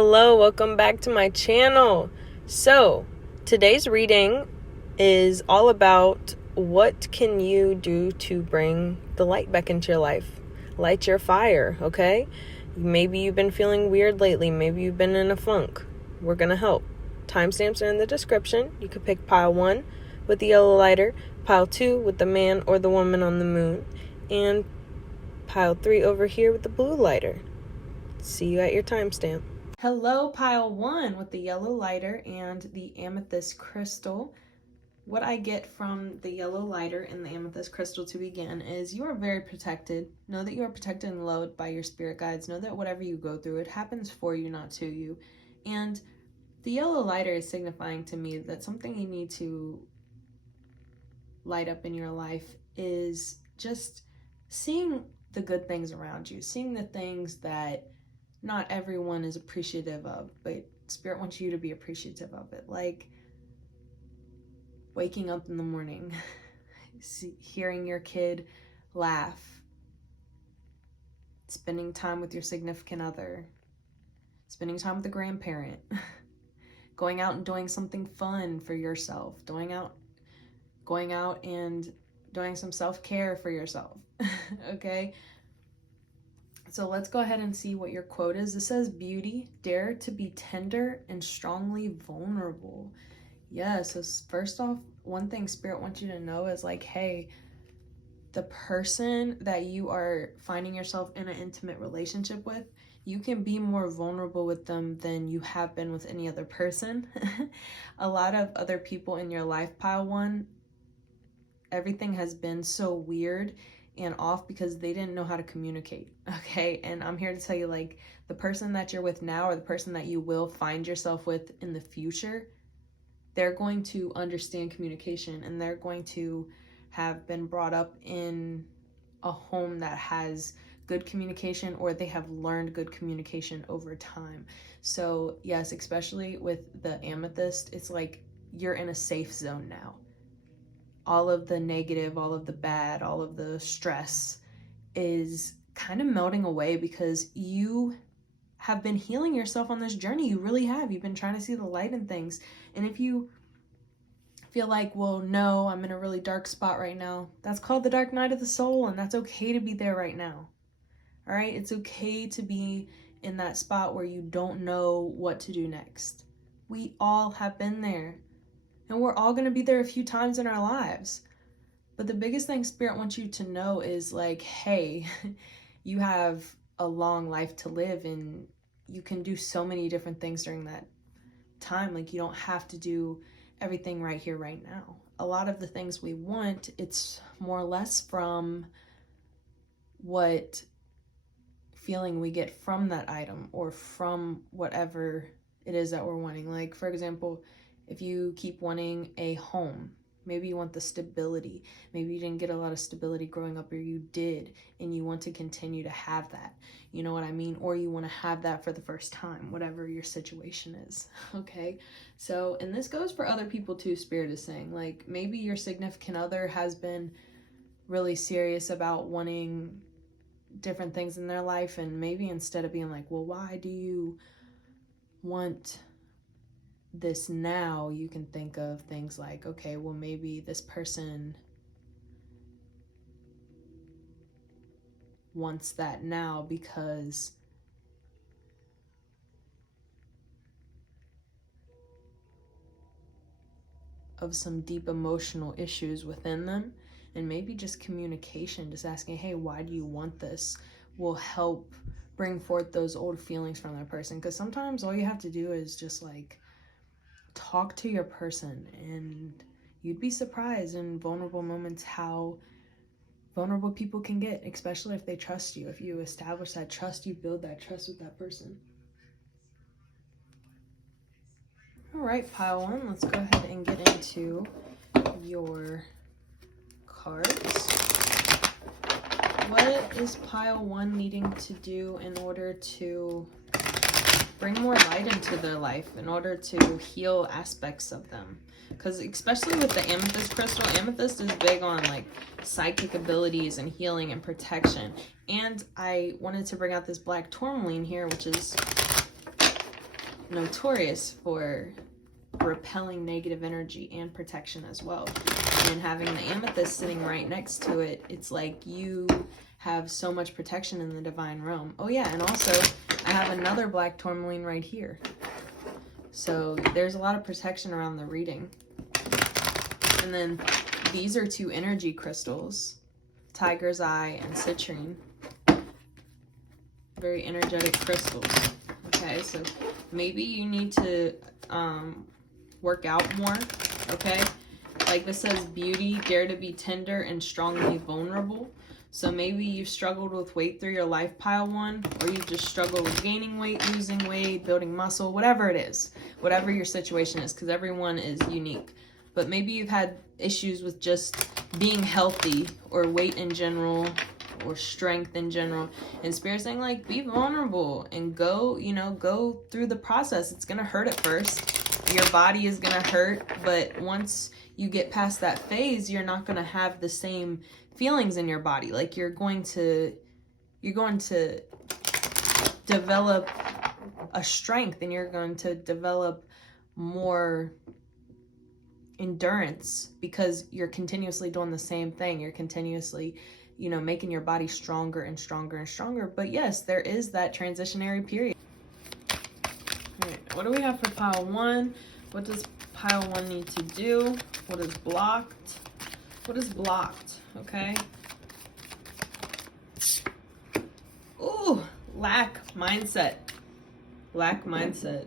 Hello, welcome back to my channel. So, today's reading is all about what can you do to bring the light back into your life. Light your fire, okay? Maybe you've been feeling weird lately. Maybe you've been in a funk. We're going to help. Timestamps are in the description. You could pick pile 1 with the yellow lighter, pile 2 with the man or the woman on the moon, and pile 3 over here with the blue lighter. See you at your timestamp. Hello, pile 1 with the yellow lighter and the amethyst crystal. What I get from the yellow lighter and the amethyst crystal to begin is you are very protected. Know that you are protected and loved by your spirit guides. Know that whatever you go through, it happens for you, not to you. And the yellow lighter is signifying to me that something you need to light up in your life is just seeing the good things around you, seeing the things that not everyone is appreciative of, but Spirit wants you to be appreciative of it. Like waking up in the morning, hearing your kid laugh, spending time with your significant other, spending time with a grandparent, going out and doing something fun for yourself, going out and doing some self-care for yourself, okay? So let's go ahead and see what your quote is. It says, beauty, dare to be tender and strongly vulnerable. Yeah, so first off, one thing Spirit wants you to know is like, hey, the person that you are finding yourself in an intimate relationship with, you can be more vulnerable with them than you have been with any other person. A lot of other people in your life, pile 1, everything has been so weird and off because they didn't know how to communicate, okay? And I'm here to tell you, like, the person that you're with now or the person that you will find yourself with in the future, they're going to understand communication and they're going to have been brought up in a home that has good communication, or they have learned good communication over time. So yes, especially with the amethyst, it's like you're in a safe zone now. All of the negative, all of the bad, all of the stress is kind of melting away because you have been healing yourself on this journey. You really have. You've been trying to see the light in things. And if you feel like, well, no, I'm in a really dark spot right now, that's called the dark night of the soul, and that's okay to be there right now. All right? It's okay to be in that spot where you don't know what to do next. We all have been there. And we're all going to be there a few times in our lives. But the biggest thing Spirit wants you to know is like, hey, you have a long life to live and you can do so many different things during that time. Like, you don't have to do everything right here, right now. A lot of the things we want, it's more or less from what feeling we get from that item or from whatever it is that we're wanting. Like, for example, if you keep wanting a home, maybe you want the stability. Maybe you didn't get a lot of stability growing up, or you did, and you want to continue to have that. You know what I mean? Or you want to have that for the first time, whatever your situation is, okay? So, and this goes for other people too, Spirit is saying. Like, maybe your significant other has been really serious about wanting different things in their life, and maybe instead of being like, well, why do you want this now, you can think of things like, okay, well, maybe this person wants that now because of some deep emotional issues within them. And maybe just communication, just asking, hey, why do you want this, will help bring forth those old feelings from that person. Because sometimes all you have to do is just like talk to your person, and you'd be surprised in vulnerable moments how vulnerable people can get, especially if they trust you. If you establish that trust, you build that trust with that person. All right, pile 1, let's go ahead and get into your cards. What is pile 1 needing to do in order to bring more light into their life, in order to heal aspects of them? Because especially with the amethyst crystal, amethyst is big on like psychic abilities and healing and protection. And I wanted to bring out this black tourmaline here, which is notorious for repelling negative energy and protection as well. And having the amethyst sitting right next to it, it's like you have so much protection in the divine realm. Oh yeah, and also I have another black tourmaline right here. So there's a lot of protection around the reading. And then these are 2 energy crystals, tiger's eye and citrine. Very energetic crystals. Okay, so maybe you need to work out more, okay? Like this says, beauty, dare to be tender and strongly vulnerable. So maybe you've struggled with weight through your life, pile 1, or you've just struggled with gaining weight, losing weight, building muscle, whatever it is, whatever your situation is, because everyone is unique. But maybe you've had issues with just being healthy or weight in general or strength in general. And Spirit's saying, like, be vulnerable and go, you know, go through the process. It's going to hurt at first. Your body is going to hurt, but once you get past that phase, you're not going to have the same feelings in your body. Like you're going to develop a strength, and you're going to develop more endurance because you're continuously doing the same thing. You're continuously, you know, making your body stronger and stronger and stronger. But yes, there is that transitionary period. All right, what do we have for pile 1? What does pile 1 need to do? What is blocked? What is blocked? Okay. Ooh, lack mindset. Lack mindset.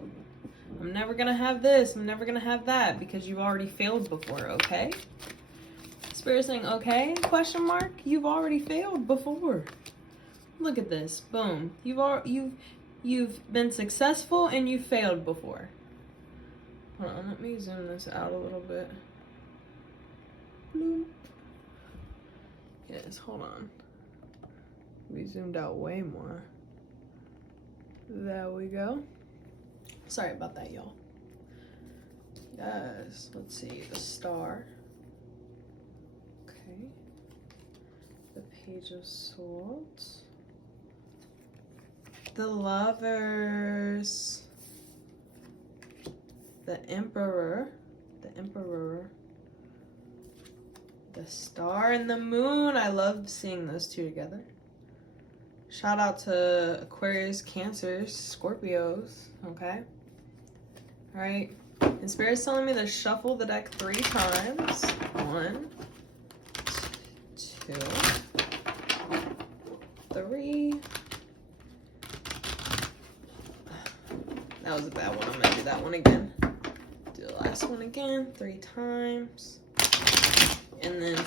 I'm never gonna have this. I'm never gonna have that, because you've already failed before, okay? Spirit saying, okay, question mark? You've already failed before. Look at this. Boom. You've been successful and you failed before. Hold on, let me zoom this out a little bit. Bloop. Yes, hold on. We zoomed out way more. There we go. Sorry about that, y'all. Yes, let's see, the star. Okay. The Page of Swords. The Lovers. The Emperor. The Emperor. The Star and the Moon. I love seeing those 2 together. Shout out to Aquarius, Cancers, Scorpios. Okay. All right. And Spirit's telling me to shuffle the deck 3 times. 1, 2, 3. That was a bad one. I'm gonna do that one again. Do the last one again 3 times. And then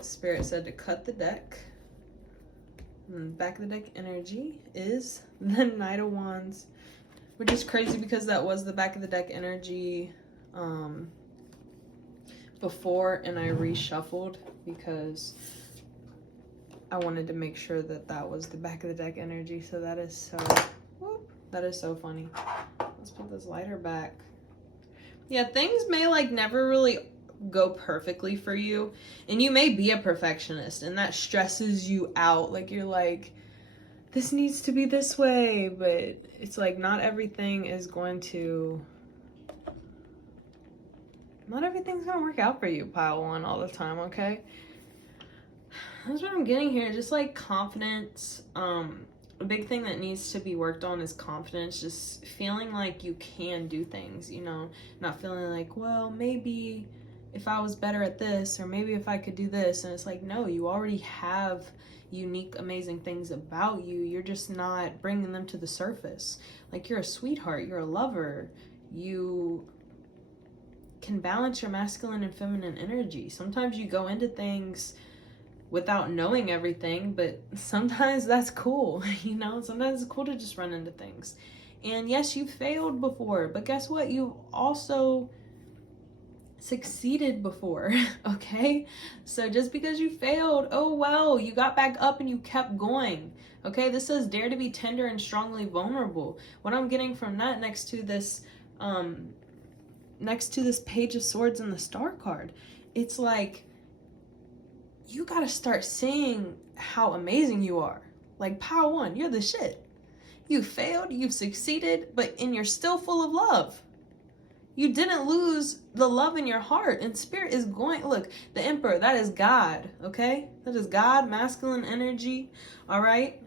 Spirit said to cut the deck. And the back of the deck energy is the Knight of Wands, which is crazy because that was the back of the deck energy before, and I reshuffled because I wanted to make sure that that was the back of the deck energy. So that is so, that is so funny. Let's put this lighter back. Yeah, things may like never really go perfectly for you, and you may be a perfectionist, and that stresses you out. Like you're like, this needs to be this way, but it's like not everything is going to, not everything's gonna work out for you, pile 1, all the time. Okay, that's what I'm getting here. Just like confidence. A big thing that needs to be worked on is confidence. Just feeling like you can do things, you know, not feeling like, well, maybe if I was better at this, or maybe if I could do this. And it's like, no, you already have unique, amazing things about you. You're just not bringing them to the surface. Like, you're a sweetheart, you're a lover, you can balance your masculine and feminine energy. Sometimes you go into things without knowing everything, but sometimes that's cool, you know? Sometimes it's cool to just run into things. And yes, you failed before, but guess what? You've also succeeded before, okay? So just because you failed, oh well, you got back up and you kept going, okay? This says dare to be tender and strongly vulnerable. What I'm getting from that next to this Page of Swords and the Star card, it's like, you gotta start seeing how amazing you are. Like, pile 1, you're the shit. You failed, you've succeeded, and you're still full of love. You didn't lose the love in your heart, and spirit is going, look, the Emperor, that is God, okay? That is God, masculine energy, all right?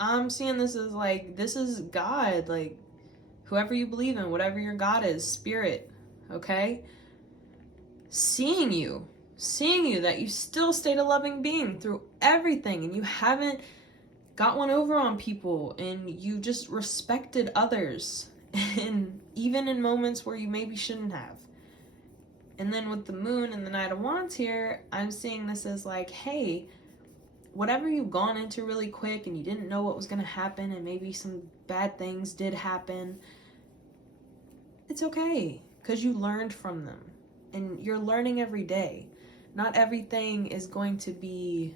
I'm seeing this as like, this is God, like, whoever you believe in, whatever your God is, spirit, okay? Seeing you, that you still stayed a loving being through everything, and you haven't got one over on people, and you just respected others, and even in moments where you maybe shouldn't have. And then with the moon and the Knight of Wands here, I'm seeing this as like, hey, whatever you've gone into really quick and you didn't know what was going to happen, and maybe some bad things did happen, it's okay, because you learned from them, and you're learning every day. Not everything is going to be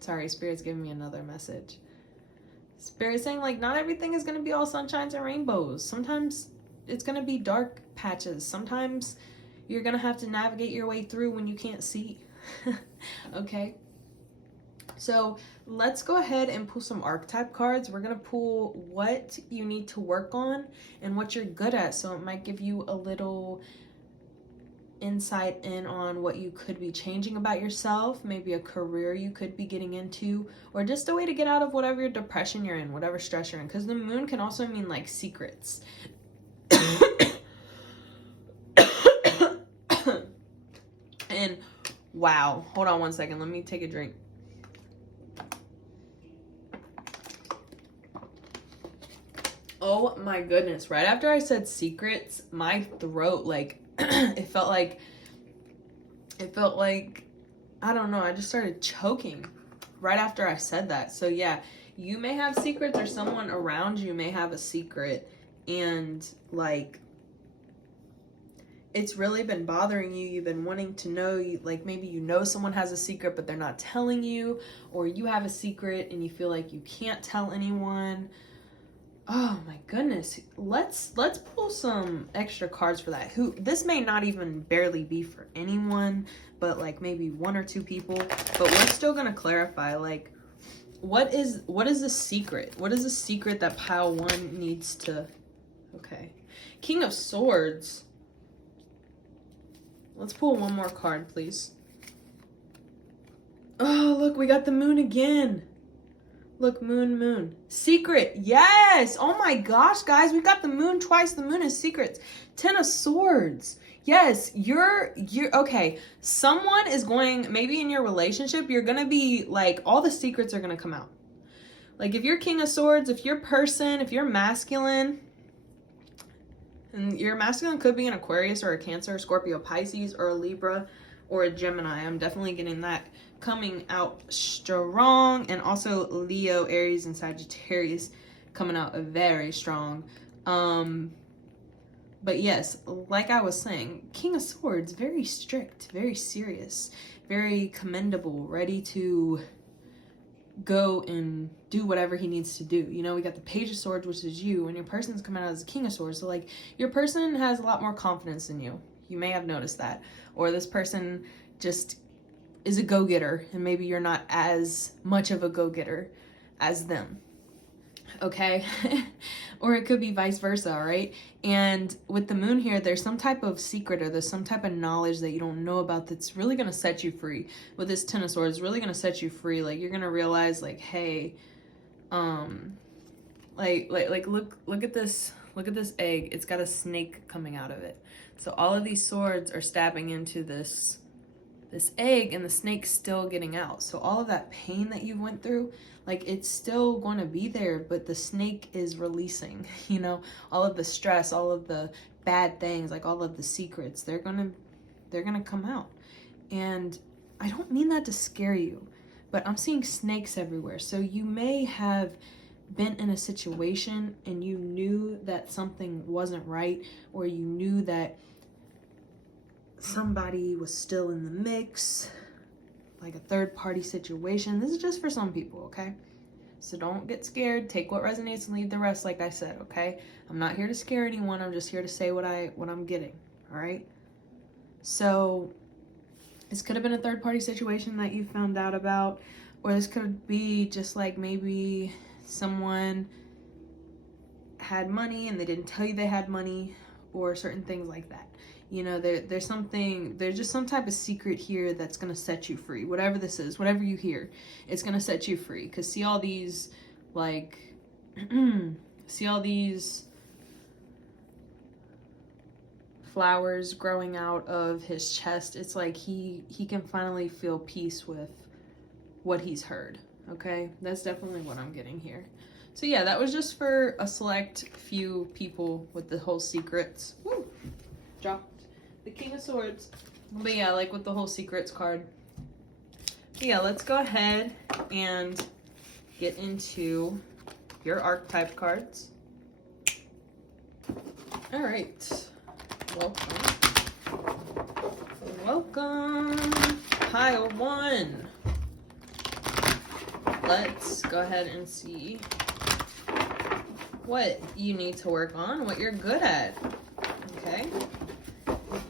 sorry, Spirit's giving me another message. Spirit's saying, like, not everything is going to be all sunshines and rainbows. Sometimes it's going to be dark patches. Sometimes you're going to have to navigate your way through when you can't see. Okay? So let's go ahead and pull some archetype cards. We're going to pull what you need to work on and what you're good at. So it might give you a little insight in on what you could be changing about yourself, maybe a career you could be getting into, or just a way to get out of whatever depression you're in, whatever stress you're in, because the moon can also mean like secrets. And wow, hold on one second, let me take a drink. Oh my goodness, right after I said secrets, my throat, like, it felt like, I don't know, I just started choking right after I said that. So yeah, you may have secrets, or someone around you may have a secret, and like, it's really been bothering you. You've been wanting to know, like maybe you know someone has a secret but they're not telling you, or you have a secret and you feel like you can't tell anyone. Oh my goodness. Let's pull some extra cards for that. This may not even barely be for anyone, but like maybe one or two people. But we're still gonna clarify, like, what is the secret? What is the secret that pile one needs to? Okay. King of Swords. Let's pull one more card, please. Oh, look, we got the moon again. Look, moon. Secret. Yes. Oh my gosh, guys. We got the moon twice. The moon is secrets. 10 of Swords. Yes, you're okay. Someone is going, maybe in your relationship, you're going to be like, all the secrets are going to come out. Like if you're King of Swords, if you're masculine, and your masculine could be an Aquarius or a Cancer, Scorpio, Pisces, or a Libra, or a Gemini. I'm definitely getting that coming out strong. And also Leo, Aries, and Sagittarius coming out very strong. But yes, like I was saying, King of Swords, very strict, very serious, very commendable, ready to go and do whatever he needs to do. You know, we got the Page of Swords, which is you, and your person's coming out as a King of Swords. So like, your person has a lot more confidence in you. You may have noticed that. Or this person just is a go-getter, and maybe you're not as much of a go-getter as them. Okay? Or it could be vice versa, all right? And with the moon here, there's some type of secret, or there's some type of knowledge that you don't know about that's really going to set you free. With this 10 of Swords, it's really going to set you free. Like, you're going to realize, like, hey, like look at this egg. It's got a snake coming out of it. So all of these swords are stabbing into this egg, and the snake's still getting out. So all of that pain that you went through, like, it's still going to be there, but the snake is releasing, you know, all of the stress, all of the bad things, like all of the secrets, they're gonna come out. And I don't mean that to scare you, but I'm seeing snakes everywhere. So you may have been in a situation and you knew that something wasn't right, or you knew that somebody was still in the mix, like a third party situation. This is just for some people, okay? So don't get scared. Take what resonates and leave the rest, like I said, okay? I'm not here to scare anyone. I'm just here to say what I'm getting, all right? So This could have been a third-party situation that you found out about, or this could be just like maybe someone had money and they didn't tell you they had money, or certain things like that. You know, there's just some type of secret here that's going to set you free. Whatever this is, whatever you hear, it's going to set you free. Because see all these, like, see all these flowers growing out of his chest. It's like he can finally feel peace with what he's heard. Okay, that's definitely what I'm getting here. So yeah, that was just for a select few people with the whole secrets. Woo! Dropped the King of Swords. But yeah, like with the whole secrets card. But yeah, let's go ahead and get into your archetype cards. All right. Welcome. Pile 1. Let's go ahead and see what you need to work on, what you're good at. Okay.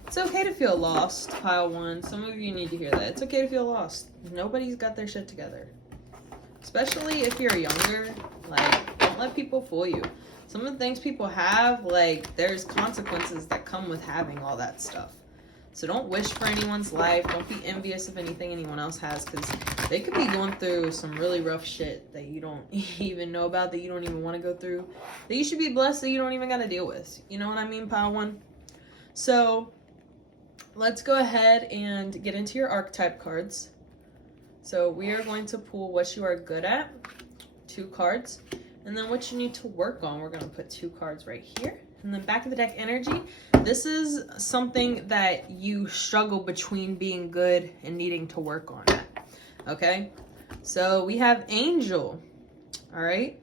It's okay to feel lost, pile 1. Some of you need to hear that. It's okay to feel lost. Nobody's got their shit together. Especially if you're younger. Like, don't let people fool you. Some of the things people have, like, there's consequences that come with having all that stuff. So don't wish for anyone's life. Don't be envious of anything anyone else has, because they could be going through some really rough shit that you don't even know about, that you don't even want to go through, that you should be blessed that you don't even got to deal with. You know what I mean, pile 1? So let's go ahead and get into your archetype cards. So we are going to pull what you are good at, 2 cards, and then what you need to work on. We're going to put 2 cards right here. And then back of the deck energy, this is something that you struggle between being good and needing to work on. Okay? So we have Angel. All right?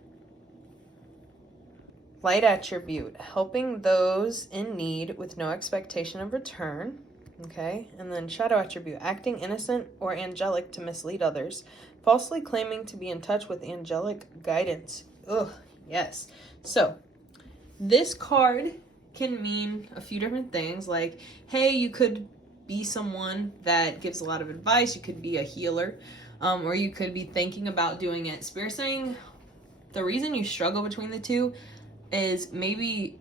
Light attribute, helping those in need with no expectation of return. Okay? And then shadow attribute, acting innocent or angelic to mislead others, falsely claiming to be in touch with angelic guidance. Ugh, yes. So this card can mean a few different things. Like, hey, you could be someone that gives a lot of advice. You could be a healer, or you could be thinking about doing it. Spirit saying the reason you struggle between the two is maybe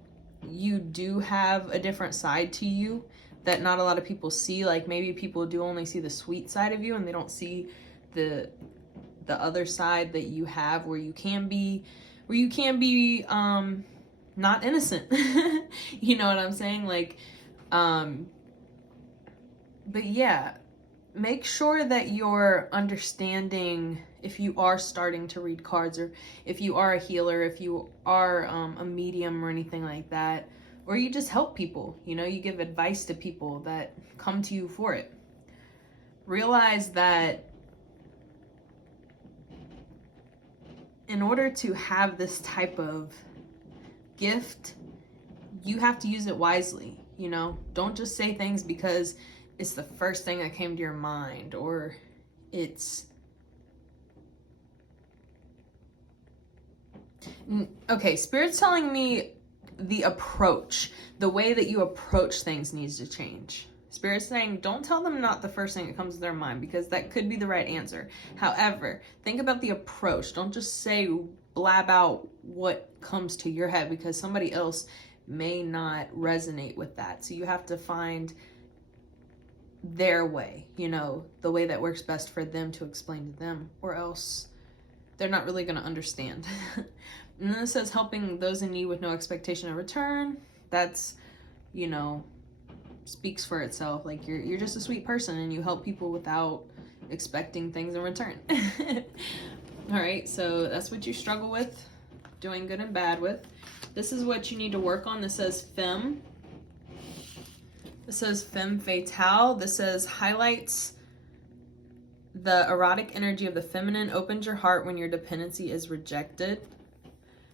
you do have a different side to you that not a lot of people see. Like, maybe people do only see the sweet side of you, and they don't see the other side that you have, where you can be not innocent. You know what I'm saying? Like, but yeah, make sure that you're understanding, if you are starting to read cards, or if you are a healer, if you are a medium or anything like that, or you just help people, you know, you give advice to people that come to you for it. Realize that in order to have this type of gift, you have to use it wisely. You know, don't just say things because it's the first thing that came to your mind, or it's okay. Spirit's telling me the approach, the way that you approach things needs to change. Spirit's saying don't tell them not the first thing that comes to their mind, because that could be the right answer. However, think about the approach. Don't just say, blab out what comes to your head, because somebody else may not resonate with that. So you have to find their way, you know, the way that works best for them to explain to them, or else they're not really going to understand. And then it says helping those in need with no expectation of return. That's, you know, speaks for itself. Like, you're just a sweet person and you help people without expecting things in return. All right, so that's what you struggle with, doing good and bad with. This is what you need to work on. This says femme. This says femme fatale. This says highlights the erotic energy of the feminine, opens your heart when your dependency is rejected.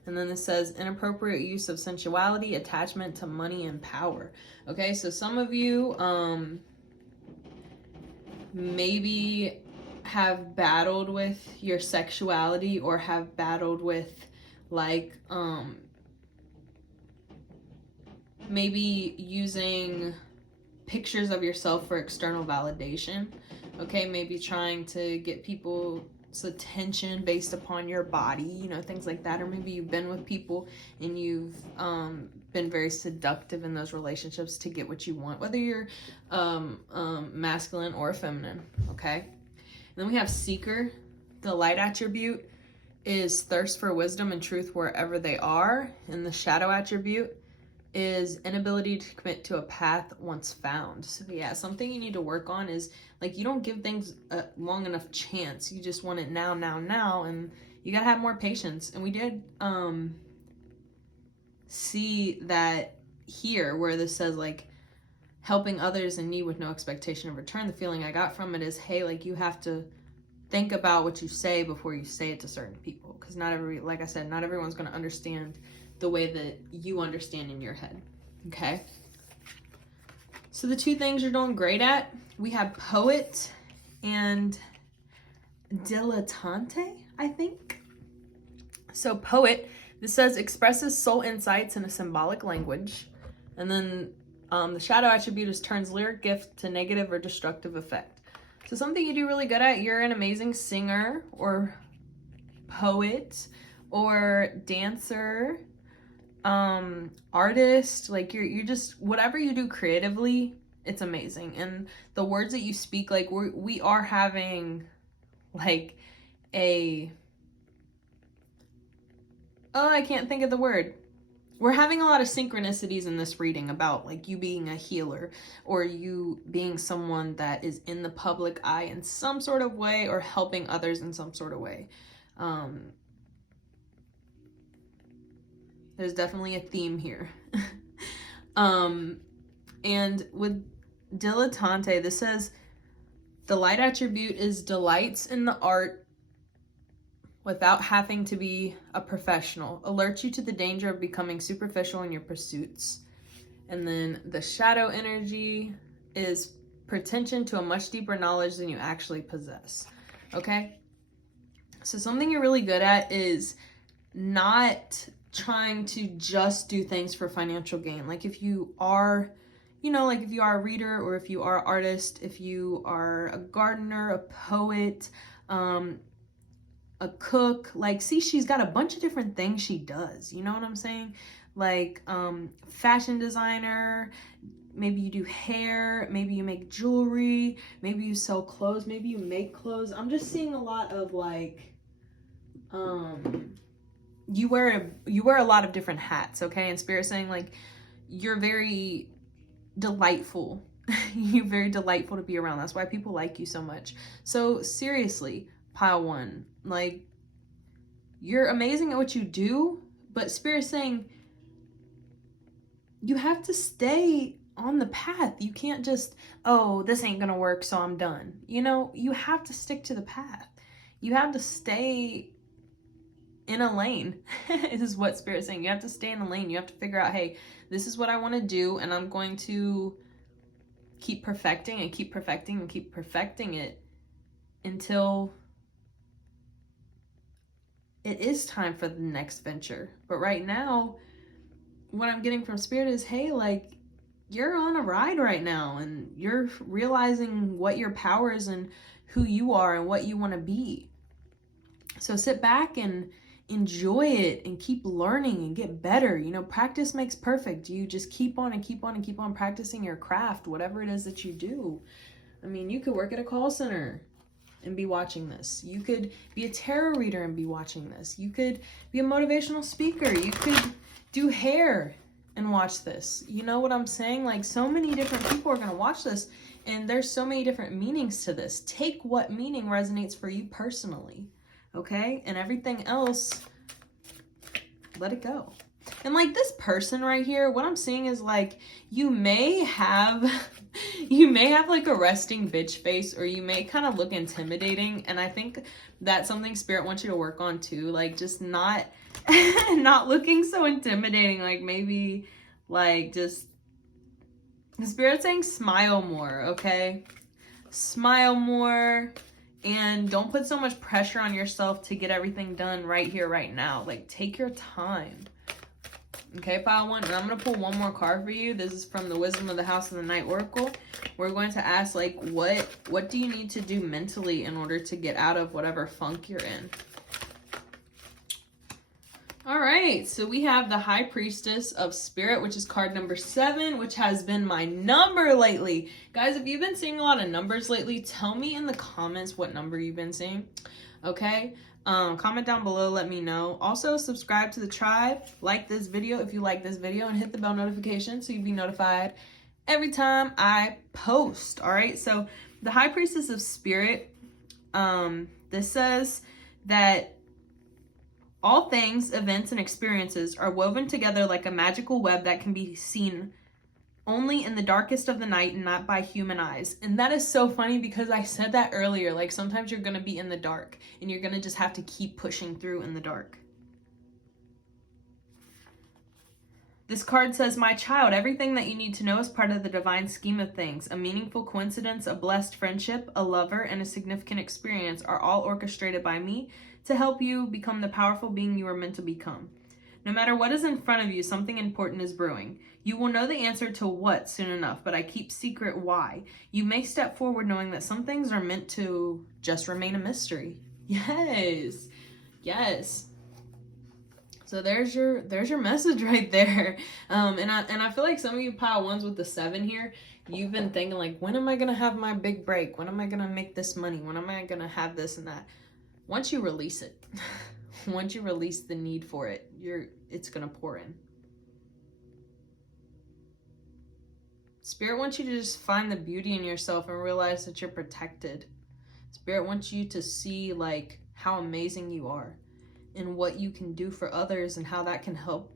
And then this says inappropriate use of sensuality, attachment to money and power. Okay, so some of you maybe have battled with your sexuality, or have battled with, like, maybe using pictures of yourself for external validation. Okay, maybe trying to get people's attention based upon your body, you know, things like that. Or maybe you've been with people and you've been very seductive in those relationships to get what you want, whether you're masculine or feminine. Okay, and then we have seeker. The light attribute is thirst for wisdom and truth wherever they are, and the shadow attribute is inability to commit to a path once found. So yeah, something you need to work on is, like, you don't give things a long enough chance. You just want it now, and you gotta have more patience. And we did see that here, where this says, like, helping others in need with no expectation of return. The feeling I got from it is, hey, like, you have to think about what you say before you say it to certain people, because like I said, not everyone's going to understand the way that you understand in your head. Okay, so the two things you're doing great at, we have poet and dilettante, I think. So poet, this says expresses soul insights in a symbolic language, and then the shadow attribute is turns lyric gift to negative or destructive effect. So something you do really good at, you're an amazing singer or poet or dancer, artist, like you're just, whatever you do creatively, it's amazing. And the words that you speak, like we are having like I can't think of the word. We're having a lot of synchronicities in this reading about, like, you being a healer or you being someone that is in the public eye in some sort of way or helping others in some sort of way. There's definitely a theme here. And with dilettante, this says the light attribute is delights in the art without having to be a professional, alerts you to the danger of becoming superficial in your pursuits. And then the shadow energy is pretension to a much deeper knowledge than you actually possess. Okay? So something you're really good at is not trying to just do things for financial gain. Like if you are, you know, like if you are a reader or if you are an artist, if you are a gardener, a poet, a cook, like, see, she's got a bunch of different things she does, you know what I'm saying? Like fashion designer, maybe you do hair, maybe you make jewelry, maybe you sell clothes, maybe you make clothes. I'm just seeing a lot of like you wear a lot of different hats. Okay, and Spirit's saying, like, you're very delightful. You're very delightful to be around. That's why people like you so much. So seriously, pile one, like, you're amazing at what you do, but Spirit's saying you have to stay on the path. You can't just, oh, this ain't gonna work, so I'm done. You know, you have to stick to the path. You have to stay in a lane. Is what Spirit's saying. You have to stay in the lane. You have to figure out, hey, this is what I want to do, and I'm going to keep perfecting and keep perfecting and keep perfecting it until it is time for the next venture. But right now, what I'm getting from Spirit is, hey, like, you're on a ride right now and you're realizing what your power is and who you are and what you want to be. So sit back and enjoy it and keep learning and get better. You know, practice makes perfect. You just keep on and keep on and keep on practicing your craft, whatever it is that you do. I mean, you could work at a call center and be watching this. You could be a tarot reader and be watching this. You could be a motivational speaker. You could do hair and watch this. You know what I'm saying? Like, so many different people are going to watch this, and there's so many different meanings to this. Take what meaning resonates for you personally, okay? And everything else, let it go. And like this person right here, what I'm seeing is, like, you may have like a resting bitch face, or you may kind of look intimidating. And I think that's something Spirit wants you to work on too. Like, just not looking so intimidating. Like, maybe like just, the Spirit's saying smile more, okay? Smile more. And don't put so much pressure on yourself to get everything done right here, right now. Like, take your time. Okay, pile 1. And I'm going to pull one more card for you. This is from the Wisdom of the House of the Night Oracle. We're going to ask, like, what do you need to do mentally in order to get out of whatever funk you're in? All right, so we have the High Priestess of Spirit, which is card number 7, which has been my number lately. Guys, if you've been seeing a lot of numbers lately, tell me in the comments what number you've been seeing, okay? Comment down below, let me know. Also, subscribe to the tribe, like this video if you like this video, and hit the bell notification so you'll be notified every time I post, all right? So, the High Priestess of Spirit, this says that all things, events, and experiences are woven together like a magical web that can be seen only in the darkest of the night and not by human eyes. And that is so funny because I said that earlier. Like, sometimes you're going to be in the dark and you're going to just have to keep pushing through in the dark. This card says, my child, everything that you need to know is part of the divine scheme of things. A meaningful coincidence, a blessed friendship, a lover, and a significant experience are all orchestrated by me to help you become the powerful being you are meant to become. No matter what is in front of you, something important is brewing. You will know the answer to what soon enough, but I keep secret why. You may step forward knowing that some things are meant to just remain a mystery. Yes. Yes. So there's your message right there. And I feel like some of you pile 1s with the 7 here, you've been thinking like, when am I going to have my big break? When am I going to make this money? When am I going to have this and that? Once you release it, once you release the need for it, it's going to pour in. Spirit wants you to just find the beauty in yourself and realize that you're protected. Spirit wants you to see like how amazing you are and what you can do for others and how that can help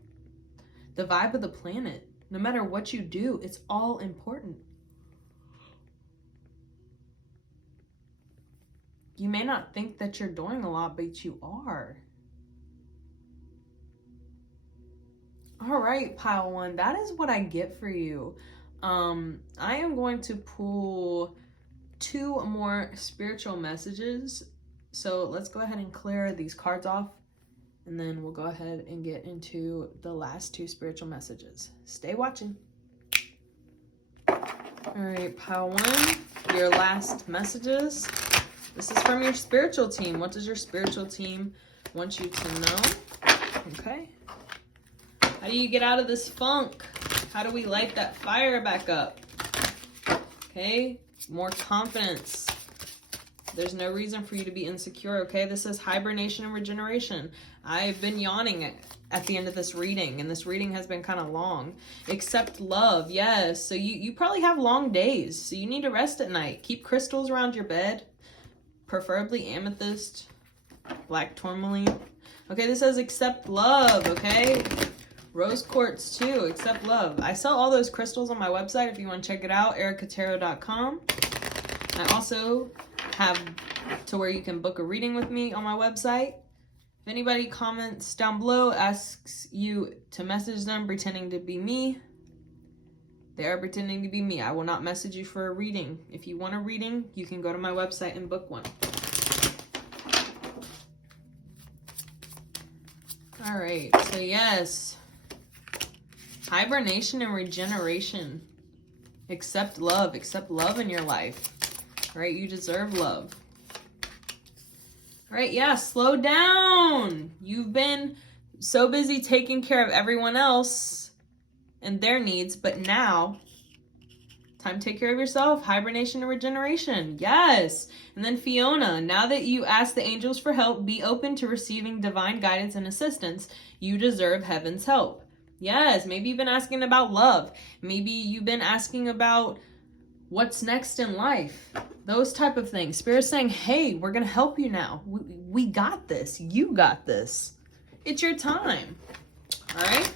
the vibe of the planet. No matter what you do, it's all important. You may not think that you're doing a lot, but you are. All right, pile 1, that is what I get for you. I am going to pull 2 more spiritual messages. So let's go ahead and clear these cards off, and then we'll go ahead and get into the last 2 spiritual messages. Stay watching. All right, pile 1, your last messages. This is from your spiritual team. What does your spiritual team want you to know? Okay. How do you get out of this funk? How do we light that fire back up? Okay. More confidence. There's no reason for you to be insecure, okay? This is hibernation and regeneration. I've been yawning at the end of this reading, and this reading has been kind of long. Accept love, yes. So you probably have long days, so you need to rest at night. Keep crystals around your bed. Preferably amethyst, black tourmaline. Okay, this says accept love, okay? Rose quartz too, accept love. I sell all those crystals on my website if you want to check it out, ericatero.com. I also have to where you can book a reading with me on my website. If anybody comments down below, asks you to message them pretending to be me, they are pretending to be me. I will not message you for a reading. If you want a reading, you can go to my website and book one. All right, so yes, hibernation and regeneration. Accept love in your life. All right, you deserve love. All right, yeah, slow down. You've been so busy taking care of everyone else and their needs, but now, time to take care of yourself. Hibernation and regeneration. Yes. And then Fiona, now that you ask the angels for help, be open to receiving divine guidance and assistance. You deserve heaven's help. Yes. Maybe you've been asking about love. Maybe you've been asking about what's next in life. Those type of things. Spirit's saying, hey, we're going to help you now. We got this. You got this. It's your time. All right.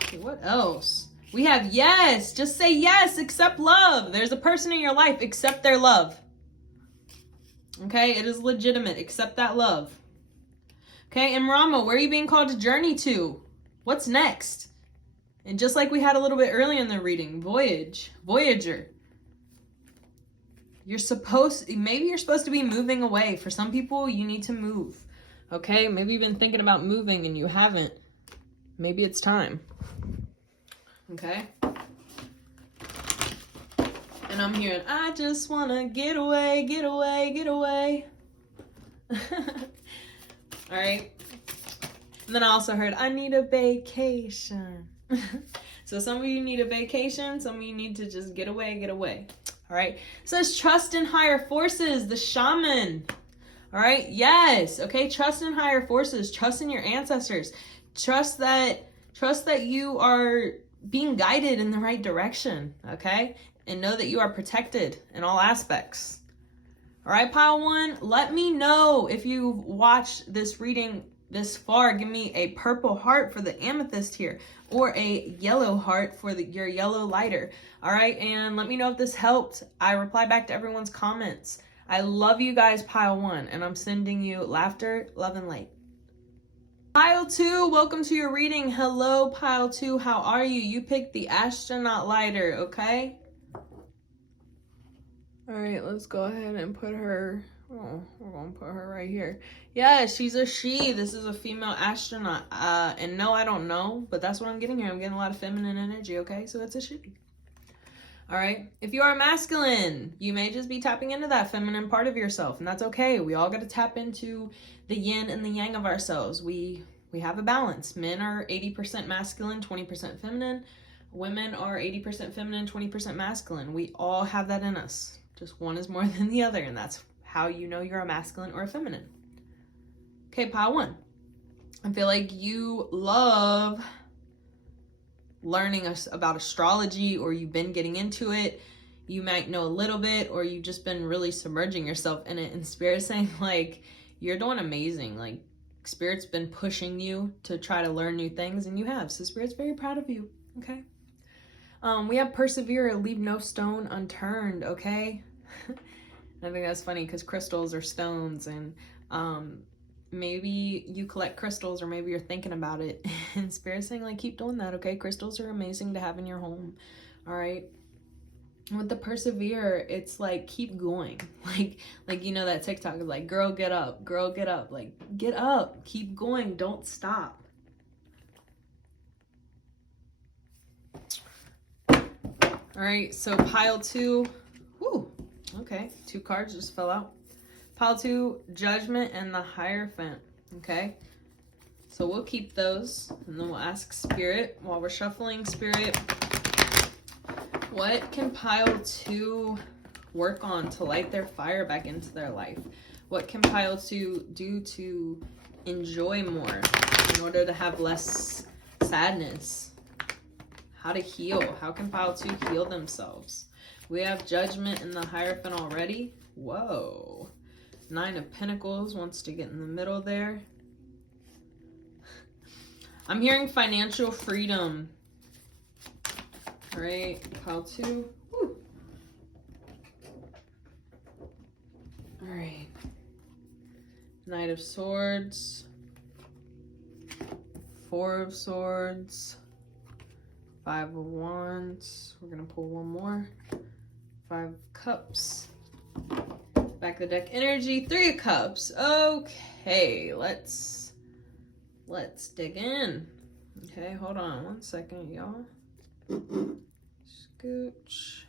Okay, what else? We have yes. Just say yes. Accept love. There's a person in your life. Accept their love. Okay, it is legitimate. Accept that love. Okay, and Rama, where are you being called to journey to? What's next? And just like we had a little bit earlier in the reading, Voyager. Maybe you're supposed to be moving away. For some people, you need to move. Okay, maybe you've been thinking about moving and you haven't. maybe it's time. Okay? And I'm hearing, I just want to get away, get away, get away. All right? And then I also heard, I need a vacation. So some of you need a vacation. Some of you need to just get away, get away. All right? It says trust in higher forces, the shaman. All right? Yes. Okay? Trust in higher forces. Trust in your ancestors. Trust that you are being guided in the right direction. Okay? And know that you are protected in all aspects. All right, pile one, let me know if you've watched this reading this far. Give me a purple heart for the amethyst here, or a yellow heart for your yellow lighter. All right, and let me know if this helped. I reply back to everyone's comments. I love you guys, pile one, and I'm sending you laughter, love, and light. Pile two, welcome to your reading. Hello, pile two, how are you? You picked the astronaut lighter, okay? All right, let's go ahead and put her, we're going to put her right here. Yeah, she's a she. This is a female astronaut. And no, I don't know, but that's what I'm getting here. I'm getting a lot of feminine energy, okay? So it's a she. All right. If you are masculine, you may just be tapping into that feminine part of yourself, and that's okay. We all got to tap into the yin and the yang of ourselves. We have a balance. Men are 80% masculine, 20% feminine. Women are 80% feminine, 20% masculine. We all have that in us. Just one is more than the other, and that's how you know you're a masculine or a feminine. Okay, pile one. I feel like you love learning about astrology, or you've been getting into it. You might know a little bit, or you've just been really submerging yourself in it. And Spirit's saying, like, you're doing amazing. Like, Spirit's been pushing you to try to learn new things, and you have. So Spirit's very proud of you, okay? We have persevere, leave no stone unturned, okay? I think that's funny because crystals are stones, and maybe you collect crystals, or maybe you're thinking about it, and Spirit's saying, like, keep doing that, okay? Crystals are amazing to have in your home, all right? With the persevere, it's like, keep going. Like you know that TikTok is like, girl, get up, like, get up, keep going, don't stop. All right, so pile two, whoo, okay, 2 cards just fell out. Pile two, Judgment and the Hierophant, okay? So we'll keep those, and then we'll ask Spirit, while we're shuffling, Spirit, what can pile two work on to light their fire back into their life? What can pile two do to enjoy more in order to have less sadness? How to heal? How can pile two heal themselves? We have Judgment in the Hierophant already. Whoa. 9 of Pentacles wants to get in the middle there. I'm hearing financial freedom. All right, pile two. Woo. All right. Knight of Swords. 4 of Swords. 5 of Wands. We're going to pull one more. 5 of Cups. Back of the deck energy. 3 of Cups. Okay, let's dig in. Okay, hold on 1 second, y'all. Scooch.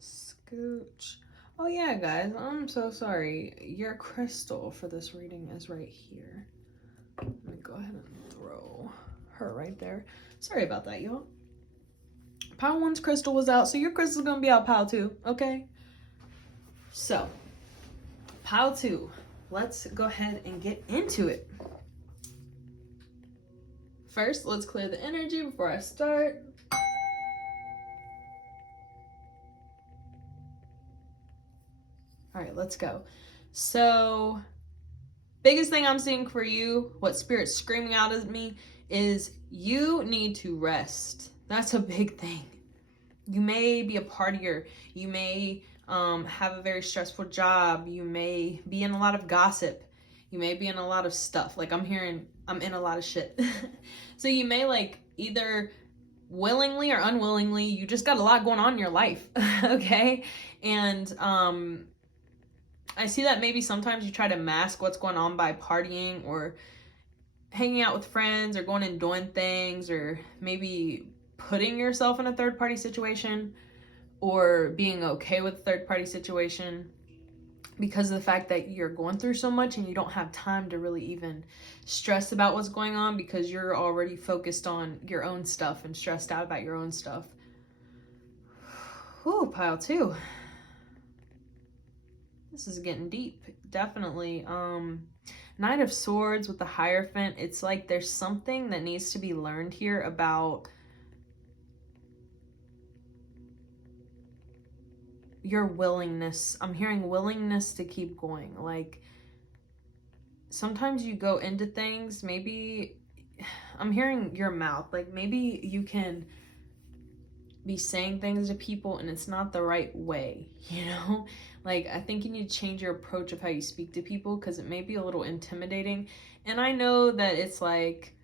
Scooch. Oh yeah, guys, I'm so sorry. Your crystal for this reading is right here. Let me go ahead and throw her right there. Sorry about that, y'all. Pile one's crystal was out, so your crystal's gonna be out pile two, okay? So, pile two, let's go ahead and get into it. First, let's clear the energy before I start. All right, let's go. So, biggest thing I'm seeing for you, what Spirit's screaming out at me, is you need to rest. That's a big thing. You may be a partier. You may have a very stressful job. You may be in a lot of gossip. You may be in a lot of stuff. Like I'm hearing, I'm in a lot of shit. So you may like either willingly or unwillingly, you just got a lot going on in your life. Okay. And I see that maybe sometimes you try to mask what's going on by partying or hanging out with friends or going and doing things, or maybe putting yourself in a third-party situation or being okay with a third-party situation because of the fact that you're going through so much and you don't have time to really even stress about what's going on because you're already focused on your own stuff and stressed out about your own stuff. Ooh, pile 2. This is getting deep, definitely. Knight of Swords with the Hierophant. It's like there's something that needs to be learned here about your willingness. I'm hearing willingness to keep going. Like, sometimes you go into things, maybe, I'm hearing your mouth. Like, maybe you can be saying things to people and it's not the right way, you know? Like, I think you need to change your approach of how you speak to people because it may be a little intimidating. And I know that it's like,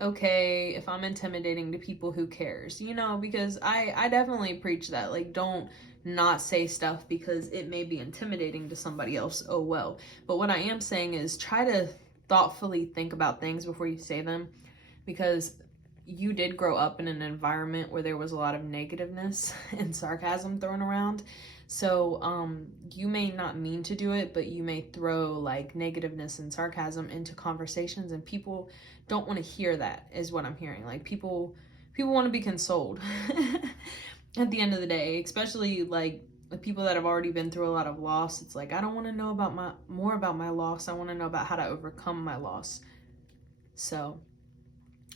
okay, if I'm intimidating to people, who cares? You know, because I definitely preach that. Like, don't not say stuff because it may be intimidating to somebody else. Oh, well. But what I am saying is try to thoughtfully think about things before you say them, because you did grow up in an environment where there was a lot of negativeness and sarcasm thrown around. So you may not mean to do it, but you may throw like negativeness and sarcasm into conversations, and people don't want to hear that, is what I'm hearing. Like, people want to be consoled at the end of the day, especially like the people that have already been through a lot of loss. It's like, I don't want to know about more about my loss. I want to know about how to overcome my loss. So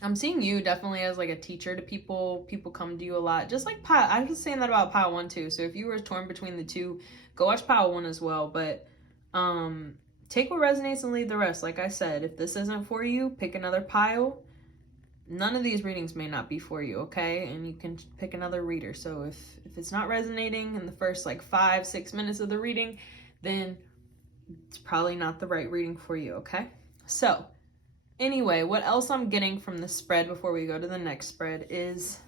I'm seeing you definitely as like a teacher to people. People come to you a lot. Just like pile, I was saying that about pile 1 too. So if you were torn between the two, go watch pile 1 as well. But take what resonates and leave the rest. Like I said, if this isn't for you, pick another pile. None of these readings may not be for you, okay? And you can pick another reader. So if it's not resonating in the first like 5-6 minutes of the reading, then it's probably not the right reading for you, okay? So anyway, what else I'm getting from the spread before we go to the next spread is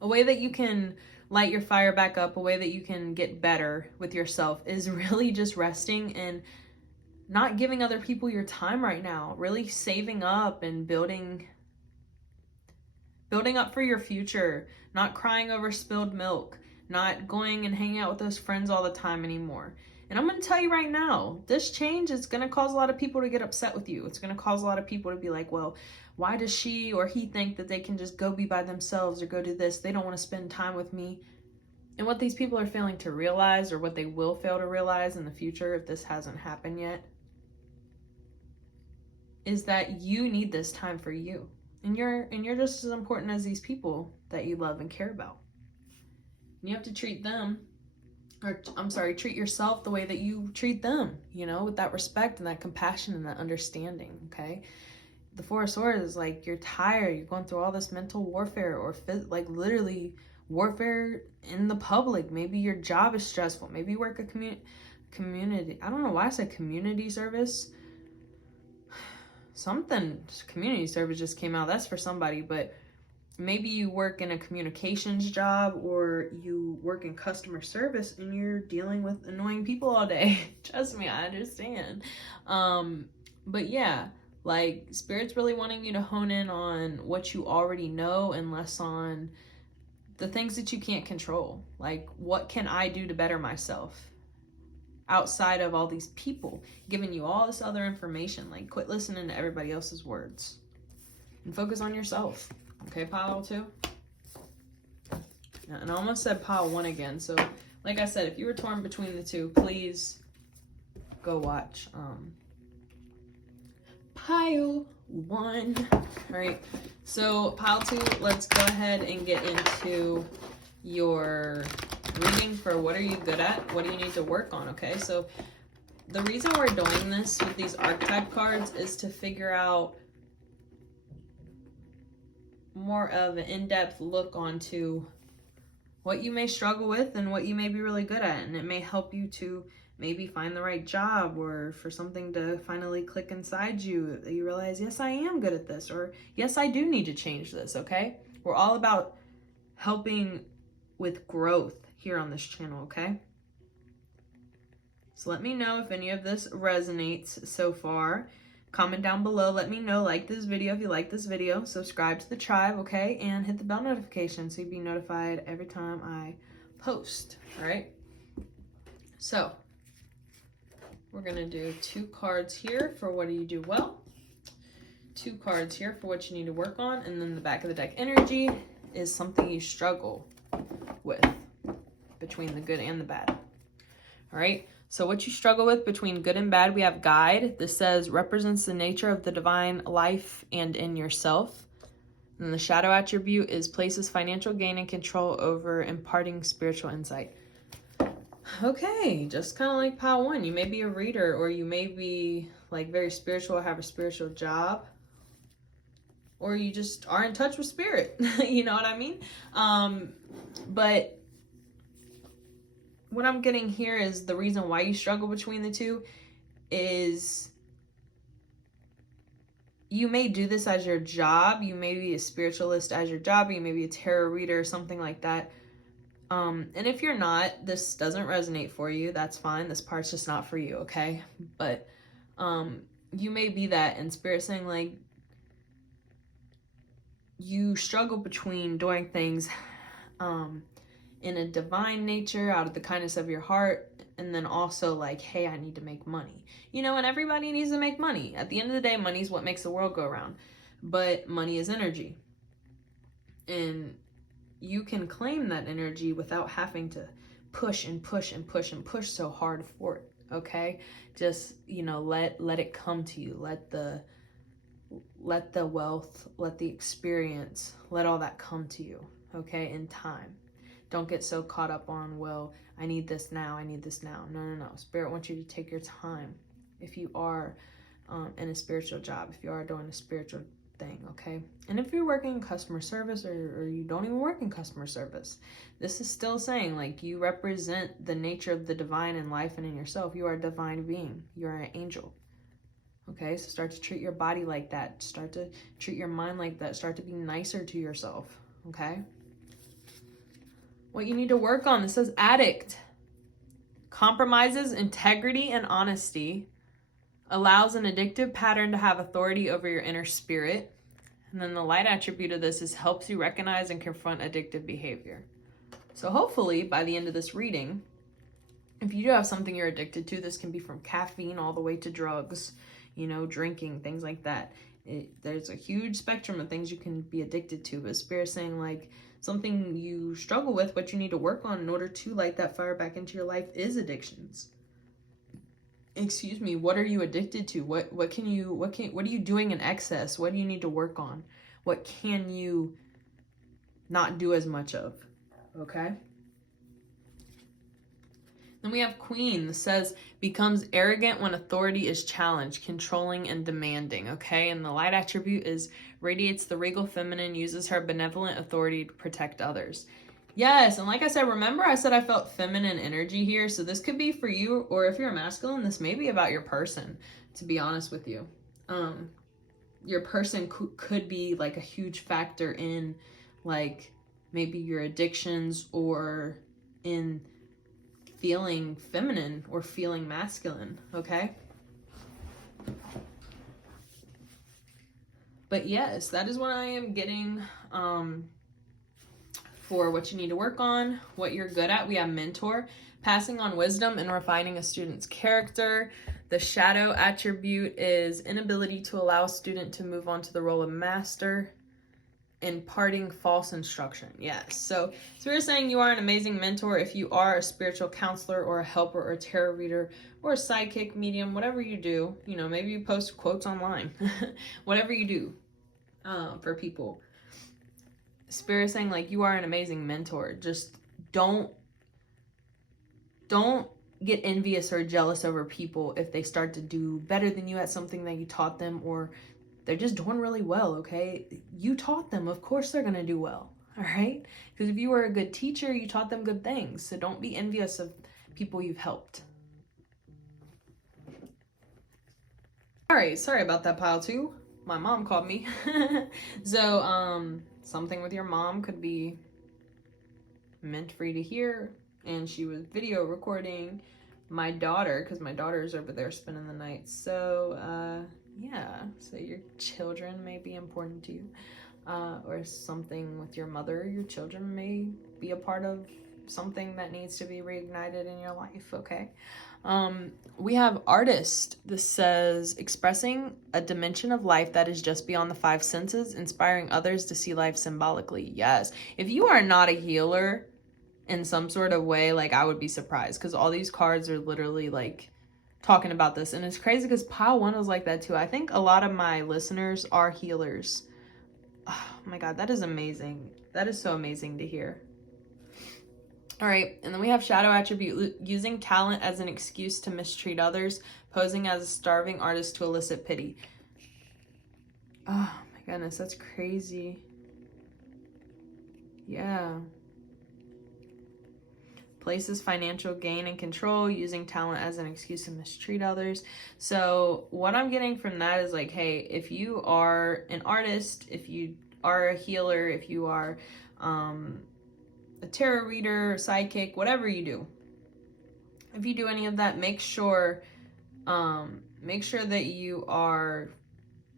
a way that you can light your fire back up, a way that you can get better with yourself is really just resting and not giving other people your time right now. Really saving up and building up for your future, not crying over spilled milk, not going and hanging out with those friends all the time anymore. And I'm going to tell you right now, this change is going to cause a lot of people to get upset with you. It's going to cause a lot of people to be like, well, why does she or he think that they can just go be by themselves or go do this? They don't want to spend time with me. And what these people are failing to realize, or what they will fail to realize in the future if this hasn't happened yet, is that you need this time for you. And you're just as important as these people that you love and care about. And you have to treat them, treat yourself the way that you treat them, you know, with that respect and that compassion and that understanding, okay? The Four of Swords is like, you're tired, you're going through all this mental warfare, or like literally warfare in the public. Maybe your job is stressful. Maybe you work a community. I don't know why I said community service. Community service just came out. That's for somebody, but maybe you work in a communications job, or you work in customer service and you're dealing with annoying people all day. Trust me, I understand. But yeah, like, Spirit's really wanting you to hone in on what you already know and less on the things that you can't control. Like, what can I do to better myself? Outside of all these people giving you all this other information. Like, quit listening to everybody else's words and focus on yourself. Okay, pile 2. And I almost said pile 1 again. So like I said, if you were torn between the two, please go watch pile 1. All right, so pile 2, let's go ahead and get into your reading for what are you good at, what do you need to work on. Okay, so the reason we're doing this with these archetype cards is to figure out more of an in-depth look onto what you may struggle with and what you may be really good at, and it may help you to maybe find the right job, or for something to finally click inside you that you realize, yes, I am good at this, or yes, I do need to change this. Okay, we're all about helping with growth here on this channel, okay? So let me know if any of this resonates so far. Comment down below, let me know, like this video if you like this video, subscribe to the tribe, okay, and hit the bell notification so you'll be notified every time I post. All right, so we're gonna do 2 cards here for what do you do well, 2 cards here for what you need to work on, and then the back of the deck energy is something you struggle with between the good and the bad. All right, so what you struggle with between good and bad, we have guide. This says represents the nature of the divine life and in yourself. And the shadow attribute is places financial gain and control over imparting spiritual insight. Okay, just kind of like pile 1. You may be a reader, or you may be like very spiritual or have a spiritual job, or you just are in touch with spirit. You know what I mean? But what I'm getting here is the reason why you struggle between the 2 is you may do this as your job. You may be a spiritualist as your job. You may be a tarot reader or something like that. And if you're not, this doesn't resonate for you. That's fine. This part's just not for you, okay? But you may be that, and Spirit saying like you struggle between doing things in a divine nature, out of the kindness of your heart, and then also like, hey, I need to make money. You know, and everybody needs to make money. At the end of the day, money is what makes the world go around. But money is energy. And you can claim that energy without having to push and push and push and push so hard for it, okay? Just, you know, let it come to you. Let the wealth, let the experience, let all that come to you, okay, in time. Don't get so caught up on, well, I need this now, I need this now. No. Spirit wants you to take your time if you are in a spiritual job, if you are doing a spiritual thing, okay? And if you're working in customer service, or you don't even work in customer service, this is still saying like you represent the nature of the divine in life and in yourself. You are a divine being. You're an angel. Okay, so start to treat your body like that. Start to treat your mind like that. Start to be nicer to yourself, okay? What you need to work on, this says addict. Compromises integrity and honesty. Allows an addictive pattern to have authority over your inner spirit. And then the light attribute of this is helps you recognize and confront addictive behavior. So hopefully by the end of this reading, if you do have something you're addicted to, this can be from caffeine all the way to drugs, you know, drinking, things like that. There's a huge spectrum of things you can be addicted to, but Spirit's saying like something you struggle with, what you need to work on in order to light that fire back into your life is addictions. Excuse me, what are you addicted to? What are you doing in excess? What do you need to work on? What can you not do as much of? Okay? Then we have Queen. This says, becomes arrogant when authority is challenged, controlling and demanding, okay? And the light attribute is radiates the regal feminine, uses her benevolent authority to protect others. Yes, and like I said, remember I said I felt feminine energy here, so this could be for you, or if you're a masculine, this may be about your person, to be honest with you. Your person could be like a huge factor in like maybe your addictions, or in feeling feminine or feeling masculine, okay? But yes, that is what I am getting for what you need to work on, what you're good at. We have mentor, passing on wisdom and refining a student's character. The shadow attribute is inability to allow a student to move on to the role of master. Imparting false instruction. Yes. So we're saying you are an amazing mentor if you are a spiritual counselor or a helper or a tarot reader or a psychic medium, whatever you do. You know, maybe you post quotes online. Whatever you do for people. Spirit saying like you are an amazing mentor. Just don't get envious or jealous over people if they start to do better than you at something that you taught them, or they're just doing really well, okay? You taught them, of course they're gonna do well, all right? Because if you were a good teacher, you taught them good things. So don't be envious of people you've helped. All right, sorry about that, pile 2. My mom called me. So, something with your mom could be meant for you to hear, and she was video recording my daughter, because my daughter is over there spending the night. So, Yeah, so your children may be important to you, or something with your mother. Your children may be a part of something that needs to be reignited in your life, okay? We have artist. This says, expressing a dimension of life that is just beyond the five senses, inspiring others to see life symbolically. Yes. If you are not a healer in some sort of way, like, I would be surprised, because all these cards are literally like talking about this. And it's crazy because pile one was like that too. I think a lot of my listeners are healers. Oh my God, that is amazing. That is so amazing to hear. All right, and then we have shadow attribute, using talent as an excuse to mistreat others, posing as a starving artist to elicit pity. Oh my goodness, that's crazy. Yeah. Places financial gain and control, using talent as an excuse to mistreat others. So what I'm getting from that is like, hey, if you are an artist, if you are a healer, if you are a tarot reader, psychic, whatever you do, if you do any of that, make sure that you are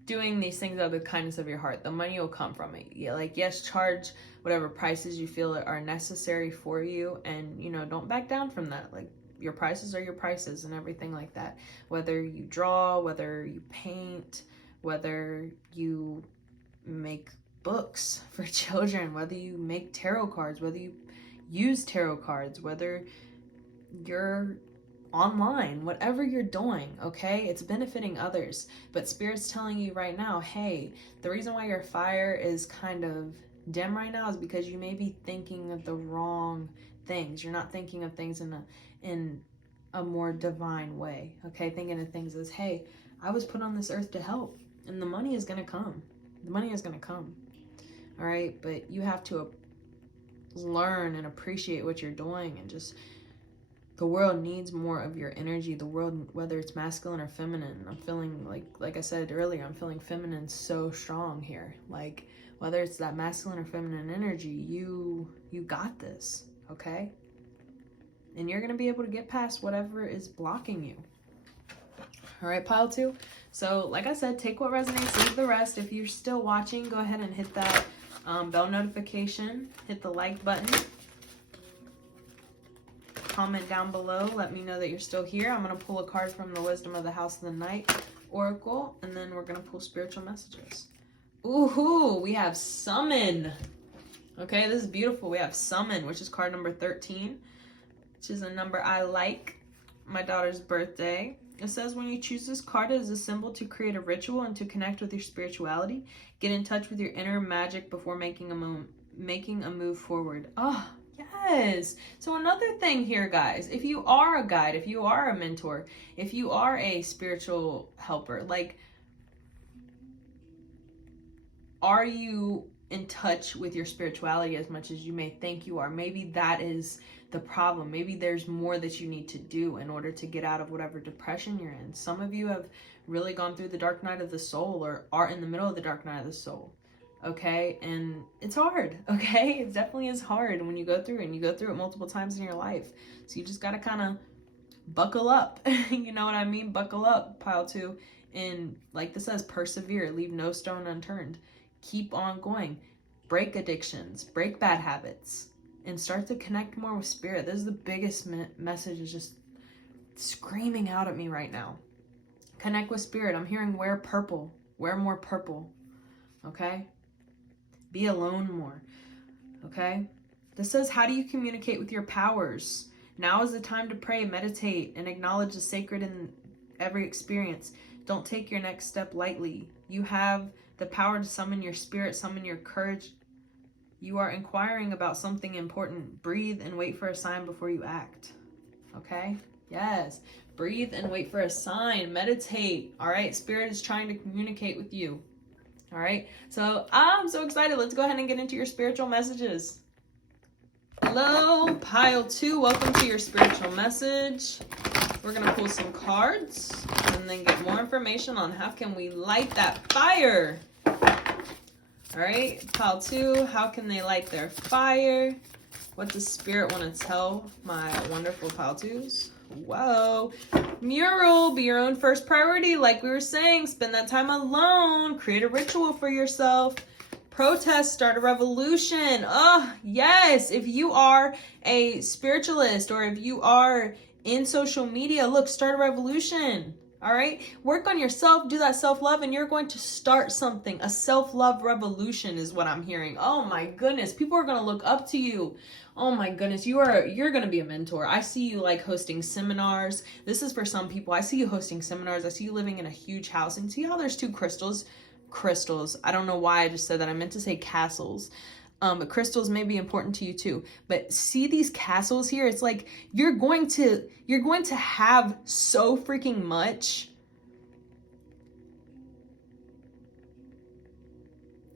doing these things out of the kindness of your heart. The money will come from it. Yeah, like, yes, charge whatever prices you feel are necessary for you, and, you know, don't back down from that. Like, your prices are your prices and everything like that. Whether you draw, whether you paint, whether you make books for children, whether you make tarot cards, whether you use tarot cards, whether you're online, whatever you're doing, okay? It's benefiting others. But Spirit's telling you right now, hey, the reason why your fire is kind of dim right now is because you may be thinking of the wrong things. You're not thinking of things in a more divine way, okay? Thinking of things as, hey, I was put on this earth to help, and the money is going to come. The money is going to come, all right? But you have to learn and appreciate what you're doing, and just, the world needs more of your energy. The world, whether it's masculine or feminine, I'm feeling like I said earlier, I'm feeling feminine so strong here. Like, whether it's that masculine or feminine energy, you got this, okay? And you're going to be able to get past whatever is blocking you. All right, pile two. So like I said, take what resonates, leave the rest. If you're still watching, go ahead and hit that bell notification, hit the like button. Comment down below, let me know that you're still here. I'm going to pull a card from the Wisdom of the House of the Night Oracle, and then we're going to pull spiritual messages. Ooh, we have Summon. Okay, this is beautiful. We have Summon, which is card number 13, which is a number I like. My daughter's birthday. It says, when you choose this card, it is a symbol to create a ritual and to connect with your spirituality. Get in touch with your inner magic before making a move forward. Oh, yes. So another thing here, guys, if you are a guide, if you are a mentor, if you are a spiritual helper, like, are you in touch with your spirituality as much as you may think you are? Maybe that is the problem. Maybe there's more that you need to do in order to get out of whatever depression you're in. Some of you have really gone through the dark night of the soul, or are in the middle of the dark night of the soul. Okay, and it's hard. Okay, it definitely is hard when you go through it, and you go through it multiple times in your life. So you just got to kind of buckle up. You know what I mean? Buckle up, pile two. And like this says, persevere, leave no stone unturned. Keep on going. Break addictions, break bad habits, and start to connect more with spirit. This is the biggest message, is just screaming out at me right now. Connect with spirit. I'm hearing wear purple. Wear more purple. Okay? Be alone more. Okay? This says, how do you communicate with your powers? Now is the time to pray, meditate, and acknowledge the sacred in every experience. Don't take your next step lightly. You have the power to summon your spirit, summon your courage. You are inquiring about something important. Breathe and wait for a sign before you act. Okay? Yes. Breathe and wait for a sign. Meditate. All right? Spirit is trying to communicate with you. All right? So I'm so excited. Let's go ahead and get into your spiritual messages. Hello, pile two. Welcome to your spiritual message. We're going to pull some cards and then get more information on how can we light that fire. All right, pile two, how can they light their fire? What does Spirit want to tell my wonderful pile twos? Whoa. Mural, be your own first priority. Like we were saying, spend that time alone. Create a ritual for yourself. Protest, start a revolution. Oh, yes. If you are a spiritualist or if you are in social media, look, start a revolution. All right. Work on yourself. Do that self-love and you're going to start something. A self-love revolution is what I'm hearing. Oh my goodness. People are going to look up to you. Oh my goodness. You're going to be a mentor. I see you like hosting seminars. This is for some people. I see you hosting seminars. I see you living in a huge house and see how there's two crystals. I don't know why I just said that. I meant to say castles. But crystals may be important to you too. But see these castles here? It's like you're going to have so freaking much.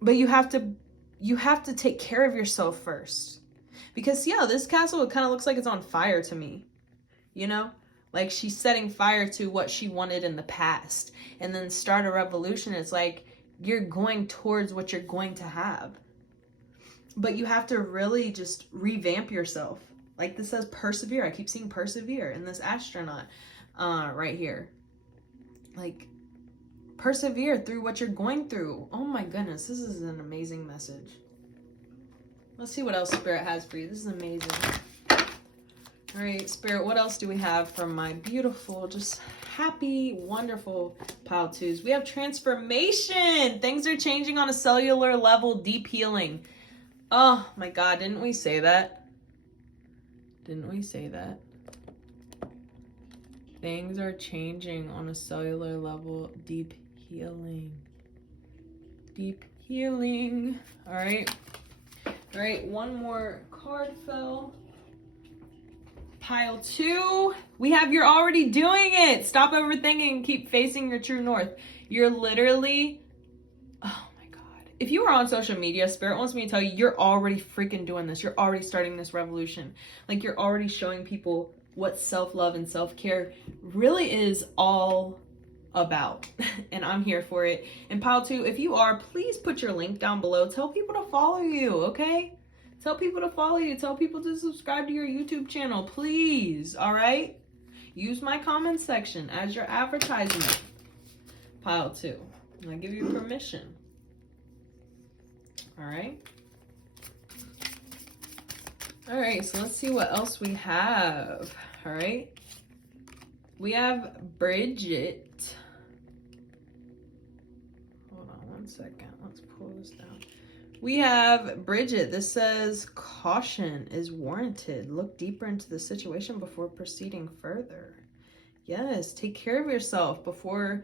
But you have to take care of yourself first. Because see how this castle, it kind of looks like it's on fire to me. You know? Like she's setting fire to what she wanted in the past. And then start a revolution. It's like you're going towards what you're going to have. But you have to really just revamp yourself. Like this says persevere. I keep seeing persevere in this astronaut right here. Like persevere through what you're going through. Oh my goodness, this is an amazing message. Let's see what else Spirit has for you. This is amazing. All right, Spirit, what else do we have from my beautiful, just happy, wonderful pile twos? We have transformation. Things are changing on a cellular level, deep healing. Oh my God, didn't we say that? Didn't we say that? Things are changing on a cellular level, deep healing. Deep healing. All right. All right, one more card fell. Pile two. We have you're already doing it. Stop overthinking and keep facing your true north. You're literally... If you are on social media, Spirit wants me to tell you, you're already freaking doing this. You're already starting this revolution. Like you're already showing people what self-love and self-care really is all about. And I'm here for it. And pile two, if you are, please put your link down below. Tell people to follow you, okay? Tell people to follow you. Tell people to subscribe to your YouTube channel, please. All right? Use my comment section as your advertisement. Pile two. I give you permission. All right. All right, so let's see what else we have. All right. We have Bridget. Hold on one second. Let's pull this down. We have Bridget. This says caution is warranted. Look deeper into the situation before proceeding further. Yes, take care of yourself before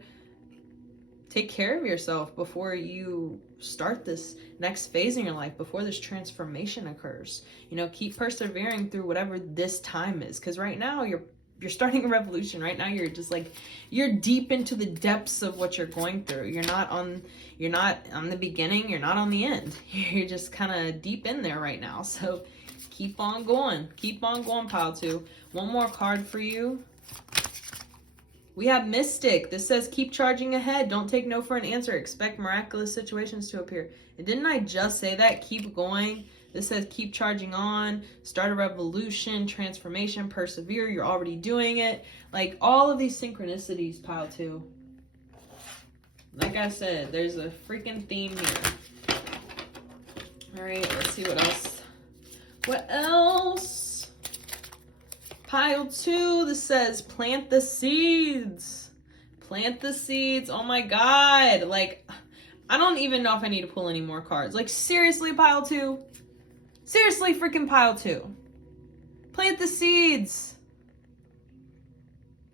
you start this next phase in your life, before this transformation occurs. You know, keep persevering through whatever this time is. Because right now you're starting a revolution. Right now you're just like, you're deep into the depths of what you're going through. You're not on the beginning. You're not on the end. You're just kind of deep in there right now. So keep on going. Keep on going, pile two. One more card for you. We have Mystic. This says, keep charging ahead. Don't take no for an answer. Expect miraculous situations to appear. And didn't I just say that? Keep going. This says, keep charging on. Start a revolution, transformation, persevere. You're already doing it. Like all of these synchronicities, pile two. Like I said, there's a freaking theme here. All right, let's see what else. What else? Pile two, this says plant the seeds. Plant the seeds. Oh my God. Like, I don't even know if I need to pull any more cards. Like, seriously, pile two. Seriously, freaking pile two. Plant the seeds.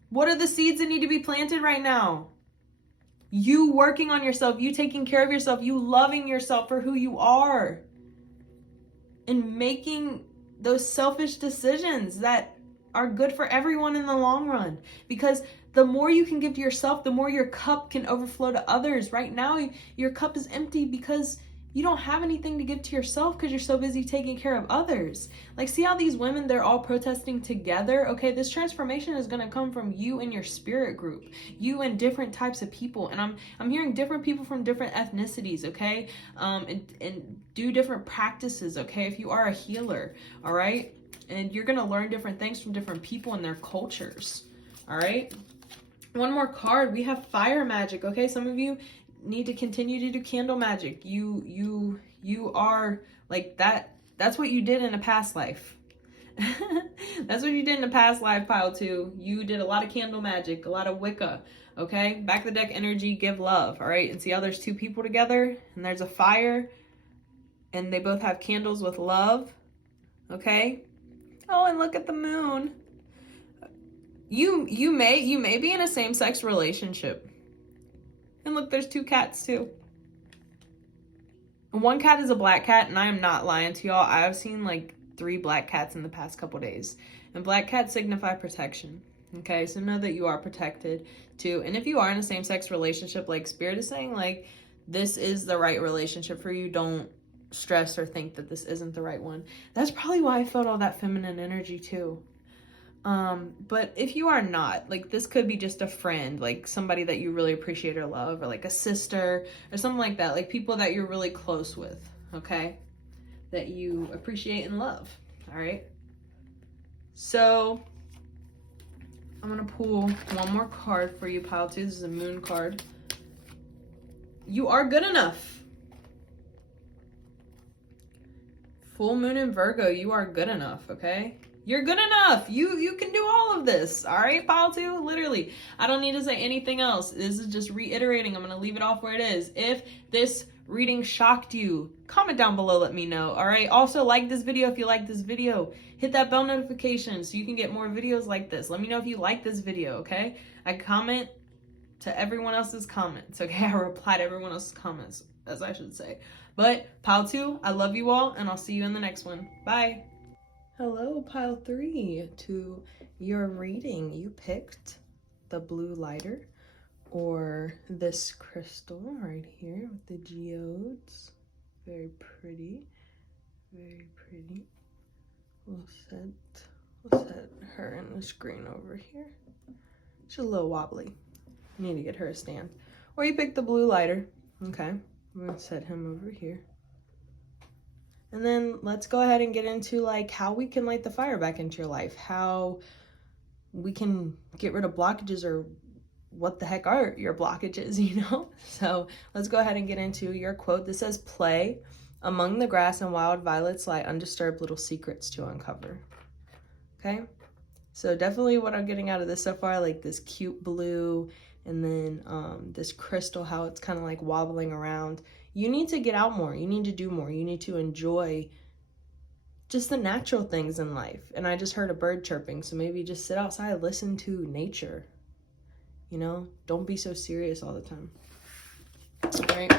What are the seeds that need to be planted right now? You working on yourself, you taking care of yourself, you loving yourself for who you are. And making those selfish decisions that are good for everyone in the long run. Because the more you can give to yourself, the more your cup can overflow to others. Right now, your cup is empty because You don't have anything to give to yourself because you're so busy taking care of others. Like, see how these women, they're all protesting together? Okay, this transformation is going to come from you and your spirit group, you and different types of people. And I'm hearing different people from different ethnicities, okay? And do different practices, okay? If you are a healer, all right? And you're going to learn different things from different people and their cultures, all right? One more card. We have fire magic, okay? Some of you need to continue to do candle magic. You are like that. That's what you did in a past life. That's what you did in a past life, pile 2. You did a lot of candle magic, a lot of Wicca, okay? Back the deck energy, give love, all right? And see how there's 2 people together and there's a fire and they both have candles with love, okay? Oh, and look at the moon. You may be in a same-sex relationship. And look, there's 2 cats too. One cat is a black cat, and I am not lying to y'all. I've seen like 3 black cats in the past couple days. And black cats signify protection. Okay, so know that you are protected too. And if you are in a same-sex relationship, like Spirit is saying, like, this is the right relationship for you. Don't stress or think that this isn't the right one. That's probably why I felt all that feminine energy too. But if you are not, like, this could be just a friend, like somebody that you really appreciate or love, or like a sister or something like that, like people that you're really close with, okay, that you appreciate and love. All right, so I'm gonna pull one more card for you, pile 2. This is a moon card. You are good enough. Full moon in Virgo, you are good enough, okay? You're good enough. You can do all of this, all right, pile 2? Literally, I don't need to say anything else. This is just reiterating. I'm going to leave it off where it is. If this reading shocked you, comment down below, let me know, all right? Also, like this video if you like this video. Hit that bell notification so you can get more videos like this. Let me know if you like this video, okay? I comment to everyone else's comments, okay? I reply to everyone else's comments, as I should say. But pile 2, I love you all, and I'll see you in the next one. Bye. Hello, pile 3. To your reading, you picked the blue lighter, or this crystal right here with the geodes. Very pretty, very pretty. We'll set her in the screen over here. She's a little wobbly. I need to get her a stand. Or you picked the blue lighter. Okay, I'm gonna set him over here. And then let's go ahead and get into like how we can light the fire back into your life, how we can get rid of blockages, or what the heck are your blockages, you know? So let's go ahead and get into your quote. This says, "Play among the grass and wild violets lie undisturbed little secrets to uncover." Okay, so definitely what I'm getting out of this so far, like this cute blue, and then this crystal, how it's kind of like wobbling around. You need to get out more. You need to do more. You need to enjoy just the natural things in life. And I just heard a bird chirping, so maybe just sit outside, listen to nature. You know, don't be so serious all the time. All right,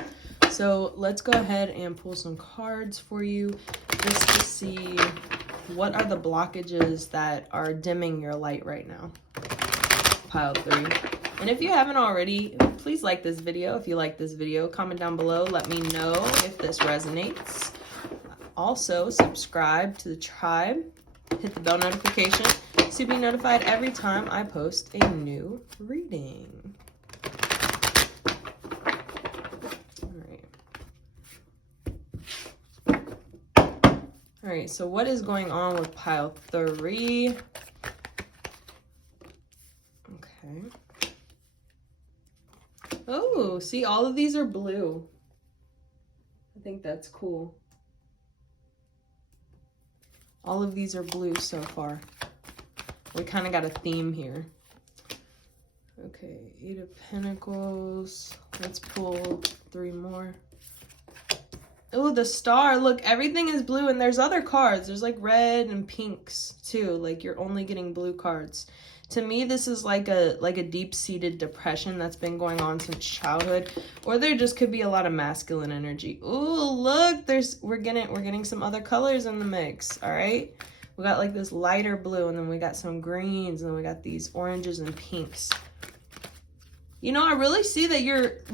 so let's go ahead and pull some cards for you just to see what are the blockages that are dimming your light right now. Pile 3. And if you haven't already, please like this video. If you like this video, comment down below. Let me know if this resonates. Also, subscribe to the tribe. Hit the bell notification to be notified every time I post a new reading. All right, so what is going on with pile 3? Okay. Oh, see, all of these are blue. I think that's cool. All of these are blue so far. We kind of got a theme here. Okay, 8 of Pentacles. Let's pull 3 more. Oh, the star. Look, everything is blue, and there's other cards. There's like red and pinks too. Like, you're only getting blue cards. To me, this is like a deep-seated depression that's been going on since childhood, or there just could be a lot of masculine energy. Ooh, look, we're getting some other colors in the mix. All right, we got like this lighter blue, and then we got some greens, and then we got these oranges and pinks. You know, I really see that you're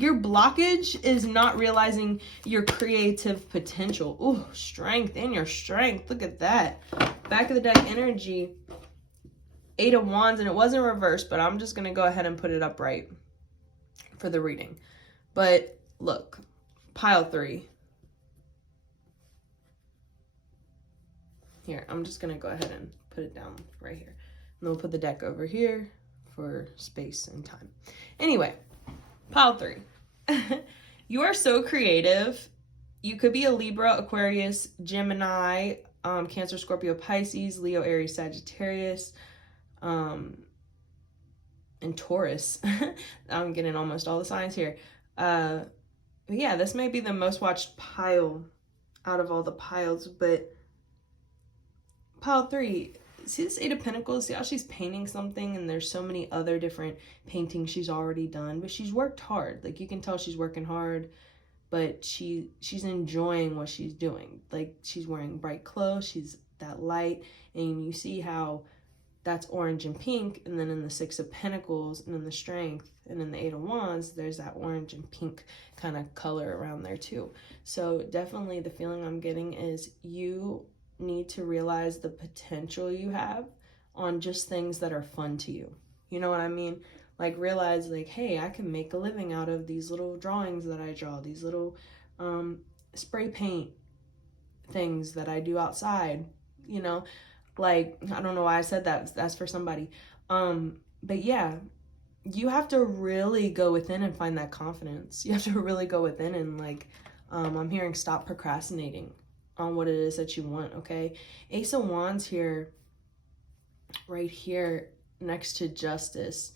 Your blockage is not realizing your creative potential. Ooh, strength and your strength. Look at that. Back of the deck energy, 8 of Wands, and it wasn't reversed, but I'm just going to go ahead and put it upright for the reading. But look, pile 3. Here, I'm just going to go ahead and put it down right here. And then we'll put the deck over here for space and time. Anyway, pile 3. You are so creative. You could be a Libra, Aquarius, Gemini, Cancer, Scorpio, Pisces, Leo, Aries, Sagittarius, and Taurus. I'm getting almost all the signs here. Yeah, this may be the most watched pile out of all the piles, but pile 3, see this 8 of Pentacles? See how she's painting something and there's so many other different paintings she's already done, but she's worked hard. Like, you can tell she's working hard, but she's enjoying what she's doing. Like, she's wearing bright clothes, she's that light, and you see how that's orange and pink, and then in the 6 of Pentacles, and in the Strength, and in the 8 of Wands, there's that orange and pink kind of color around there too. So definitely the feeling I'm getting is you need to realize the potential you have on just things that are fun to you. You know what I mean? Like, realize, like, hey, I can make a living out of these little drawings that I draw, these little spray paint things that I do outside, you know? Like, I don't know why I said that. That's for somebody. But yeah, you have to really go within and find that confidence. You have to really go within and, like, I'm hearing stop procrastinating on what it is that you want, okay? Ace of Wands here, right here, next to Justice.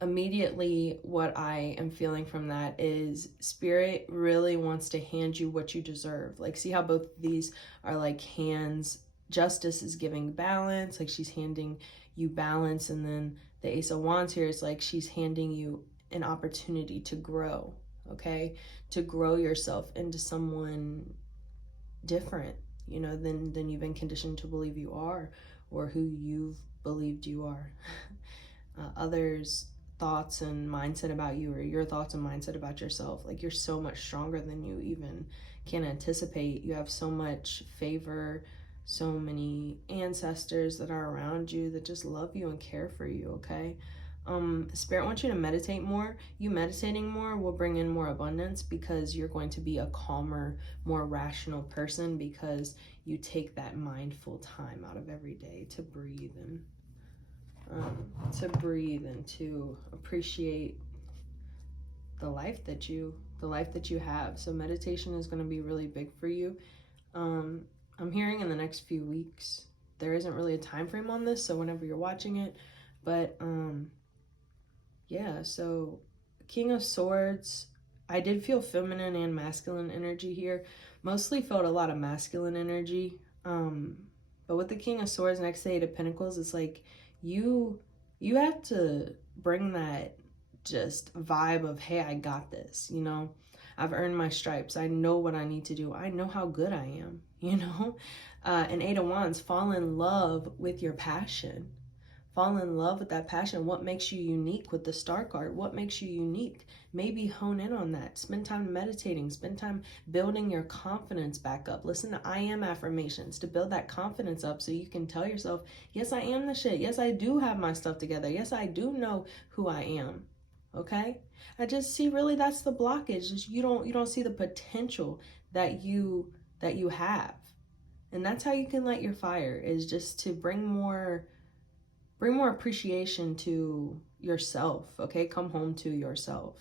Immediately what I am feeling from that is Spirit really wants to hand you what you deserve. Like, see how both of these are like hands? Justice is giving balance, like she's handing you balance, and then the Ace of Wands here is like she's handing you an opportunity to grow, okay? To grow yourself into someone different, you know, than you've been conditioned to believe you are, or who you've believed you are. Others' thoughts and mindset about you, or your thoughts and mindset about yourself, like, you're so much stronger than you even can anticipate. You have so much favor, so many ancestors that are around you that just love you and care for you, okay? Spirit wants you to meditate more. You meditating more will bring in more abundance, because you're going to be a calmer, more rational person, because you take that mindful time out of every day to breathe and to appreciate the life that you have. So meditation is going to be really big for you. I'm hearing in the next few weeks. There isn't really a time frame on this, so whenever you're watching it, but yeah, so King of Swords, I did feel feminine and masculine energy here. Mostly felt a lot of masculine energy. But with the King of Swords next to 8 of Pentacles, it's like you have to bring that just vibe of, hey, I got this, you know? I've earned my stripes. I know what I need to do. I know how good I am, you know? And 8 of Wands, fall in love with your passion. Fall in love with that passion. What makes you unique with the Star card? What makes you unique? Maybe hone in on that. Spend time meditating. Spend time building your confidence back up. Listen to I am affirmations to build that confidence up, so you can tell yourself, yes, I am the shit. Yes, I do have my stuff together. Yes, I do know who I am. Okay? I just see, really, that's the blockage. Just you don't see the potential that you have. And that's how you can light your fire, is just to bring more appreciation to yourself, okay? Come home to yourself,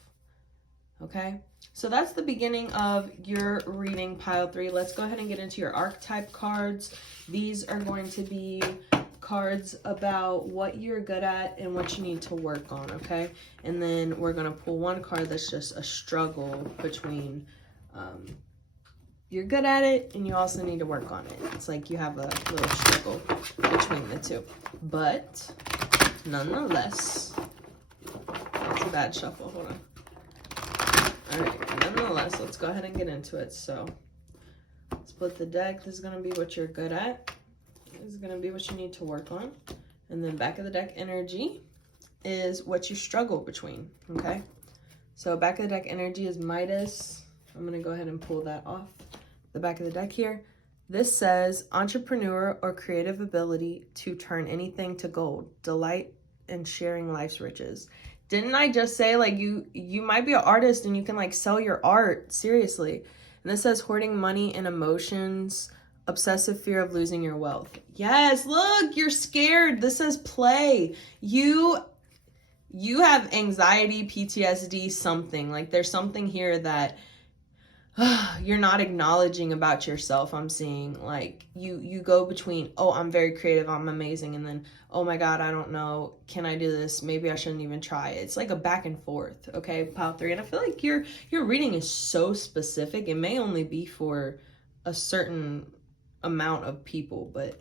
okay? So that's the beginning of your reading, pile 3. Let's go ahead and get into your archetype cards. These are going to be cards about what you're good at and what you need to work on, okay? And then we're going to pull one card that's just a struggle between you're good at it and you also need to work on it. It's like you have a little struggle between the two. But nonetheless, that's a bad shuffle. Hold on. All right, nonetheless, let's go ahead and get into it. So, split the deck. This is going to be what you're good at. This is going to be what you need to work on. And then back of the deck energy is what you struggle between, okay? So back of the deck energy is Midas. I'm going to go ahead and pull that off the back of the deck here. This says entrepreneur or creative ability to turn anything to gold, delight in sharing life's riches. Didn't I just say like you might be an artist and you can like sell your art? Seriously. And this says hoarding money and emotions, obsessive fear of losing your wealth. Yes, look, you're scared. This says play. You have anxiety, PTSD, something. Like there's something here that you're not acknowledging about yourself. I'm seeing like you go between, oh, I'm very creative, I'm amazing, and then, oh my God, I don't know, can I do this? Maybe I shouldn't even try. It's like a back and forth, okay, pile 3. And I feel like your reading is so specific. It may only be for a certain amount of people, but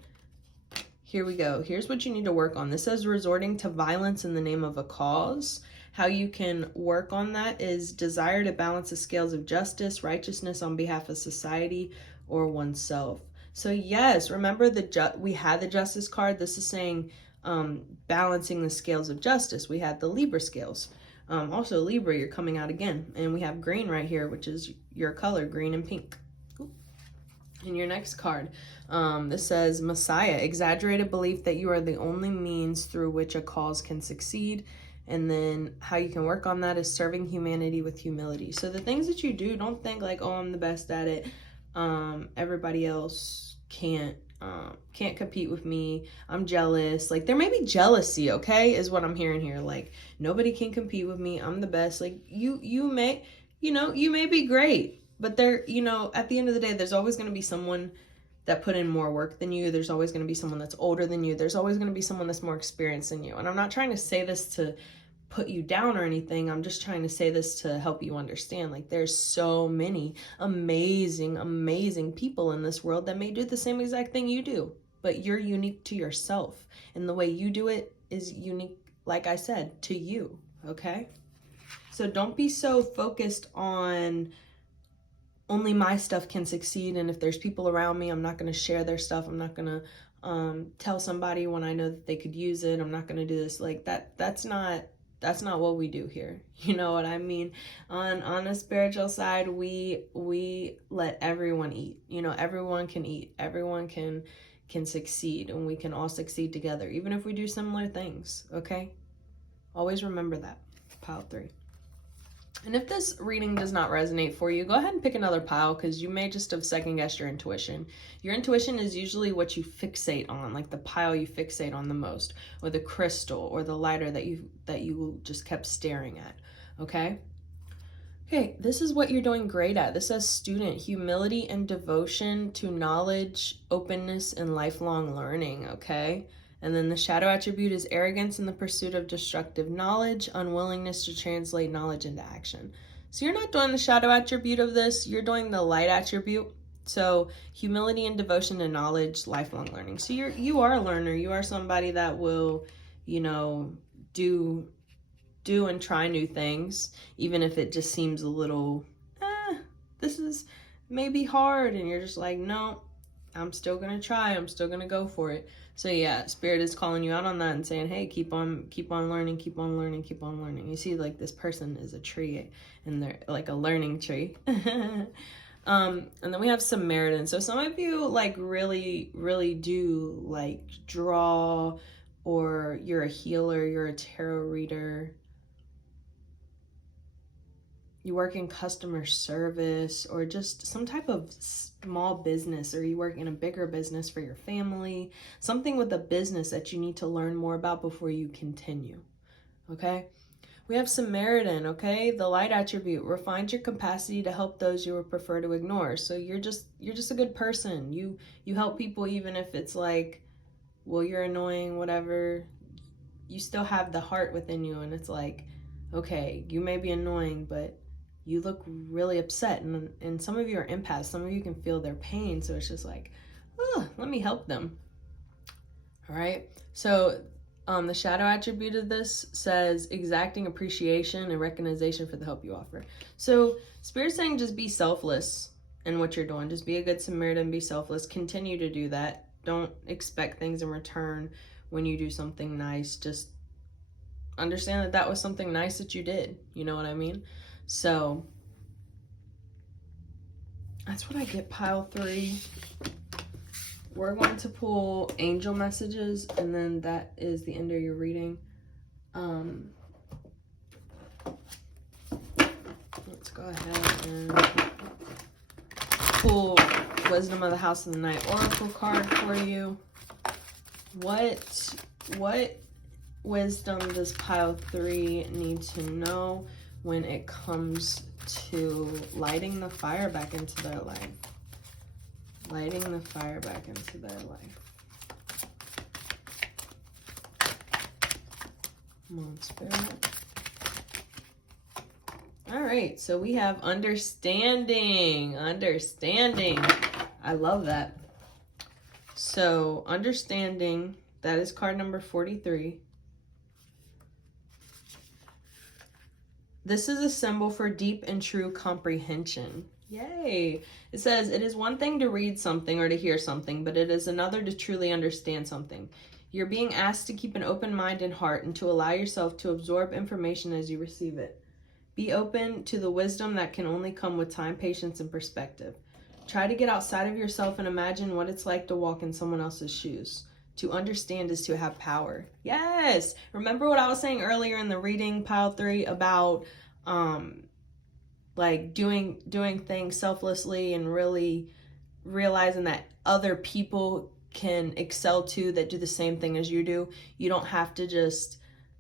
here we go. Here's what you need to work on. This says resorting to violence in the name of a cause. How you can work on that is desire to balance the scales of justice, righteousness on behalf of society or oneself. So yes, remember we had the justice card. This is saying balancing the scales of justice. We had the Libra scales. Also Libra, you're coming out again. And we have green right here, which is your color, green and pink. In your next card, this says Messiah, exaggerated belief that you are the only means through which a cause can succeed. And then how you can work on that is serving humanity with humility. So the things that you do, don't think like, oh, I'm the best at it. Everybody else can't compete with me. I'm jealous. Like there may be jealousy, okay, is what I'm hearing here. Like nobody can compete with me. I'm the best. Like you may be great, but there, at the end of the day, there's always going to be someone that put in more work than you. There's always going to be someone that's older than you. There's always going to be someone that's more experienced than you. And I'm not trying to say this to put you down or anything. I'm just trying to say this to help you understand. Like there's so many amazing people in this world that may do the same exact thing you do, but you're unique to yourself. And the way you do it is unique, like I said, to you. Okay? So don't be so focused on only my stuff can succeed, and if there's people around me, I'm not going to share their stuff. I'm not going to tell somebody when I know that they could use it. I'm not going to do this. Like that's not what we do here. You know what I mean? On a spiritual side, we let everyone eat. Everyone can eat. Everyone can succeed, and we can all succeed together, even if we do similar things. Okay? Always remember that. Pile 3. And if this reading does not resonate for you, go ahead and pick another pile, because you may just have second-guessed your intuition. Your intuition is usually what you fixate on, like the pile you fixate on the most, or the crystal, or the lighter that you just kept staring at, okay? Okay, this is what you're doing great at. This says student, humility and devotion to knowledge, openness, and lifelong learning, okay? And then the shadow attribute is arrogance in the pursuit of destructive knowledge, unwillingness to translate knowledge into action. So you're not doing the shadow attribute of this, you're doing the light attribute. So humility and devotion to knowledge, lifelong learning. So you are a learner. You are somebody that will, do and try new things, even if it just seems a little, this is maybe hard, and you're just like, no, I'm still gonna try. I'm still gonna go for it. So yeah, Spirit is calling you out on that and saying, hey, keep on learning, keep on learning, keep on learning. You see, like this person is a tree, and they're like a learning tree. And then we have Samaritan. So some of you like really, really do like draw, or you're a healer, you're a tarot reader. You work in customer service, or just some type of small business, or you work in a bigger business for your family, something with a business that you need to learn more about before you continue, okay? We have Samaritan, okay? The light attribute refines your capacity to help those you would prefer to ignore. So you're just a good person. You help people even if it's like, well, you're annoying, whatever. You still have the heart within you, and it's like, okay, you may be annoying, but you look really upset, and some of you are empaths. Some of you can feel their pain, so it's just like, oh, let me help them. All right, so the shadow attribute of this says exacting appreciation and recognition for the help you offer. So Spirit's saying just be selfless in what you're doing. Just be a good Samaritan, be selfless. Continue to do that. Don't expect things in return when you do something nice. Just understand that was something nice that you did. You know what I mean? So that's what I get, pile 3. We're going to pull angel messages, and then that is the end of your reading. Let's go ahead and pull Wisdom of the House of the Night Oracle card for you. What wisdom does pile 3 need to know when it comes to lighting the fire back into their life? Lighting the fire back into their life. Come on, Spirit. All right, so we have understanding. Understanding. I love that. So, understanding, that is card number 43. This is a symbol for deep and true comprehension. Yay. It says, it is one thing to read something or to hear something, but it is another to truly understand something. You're being asked to keep an open mind and heart and to allow yourself to absorb information as you receive it. Be open to the wisdom that can only come with time, patience, and perspective. Try to get outside of yourself and imagine what it's like to walk in someone else's shoes. To understand is to have power. Yes! Remember what I was saying earlier in the reading, pile 3, about like doing things selflessly and really realizing that other people can excel too, that do the same thing as you do. You don't have to just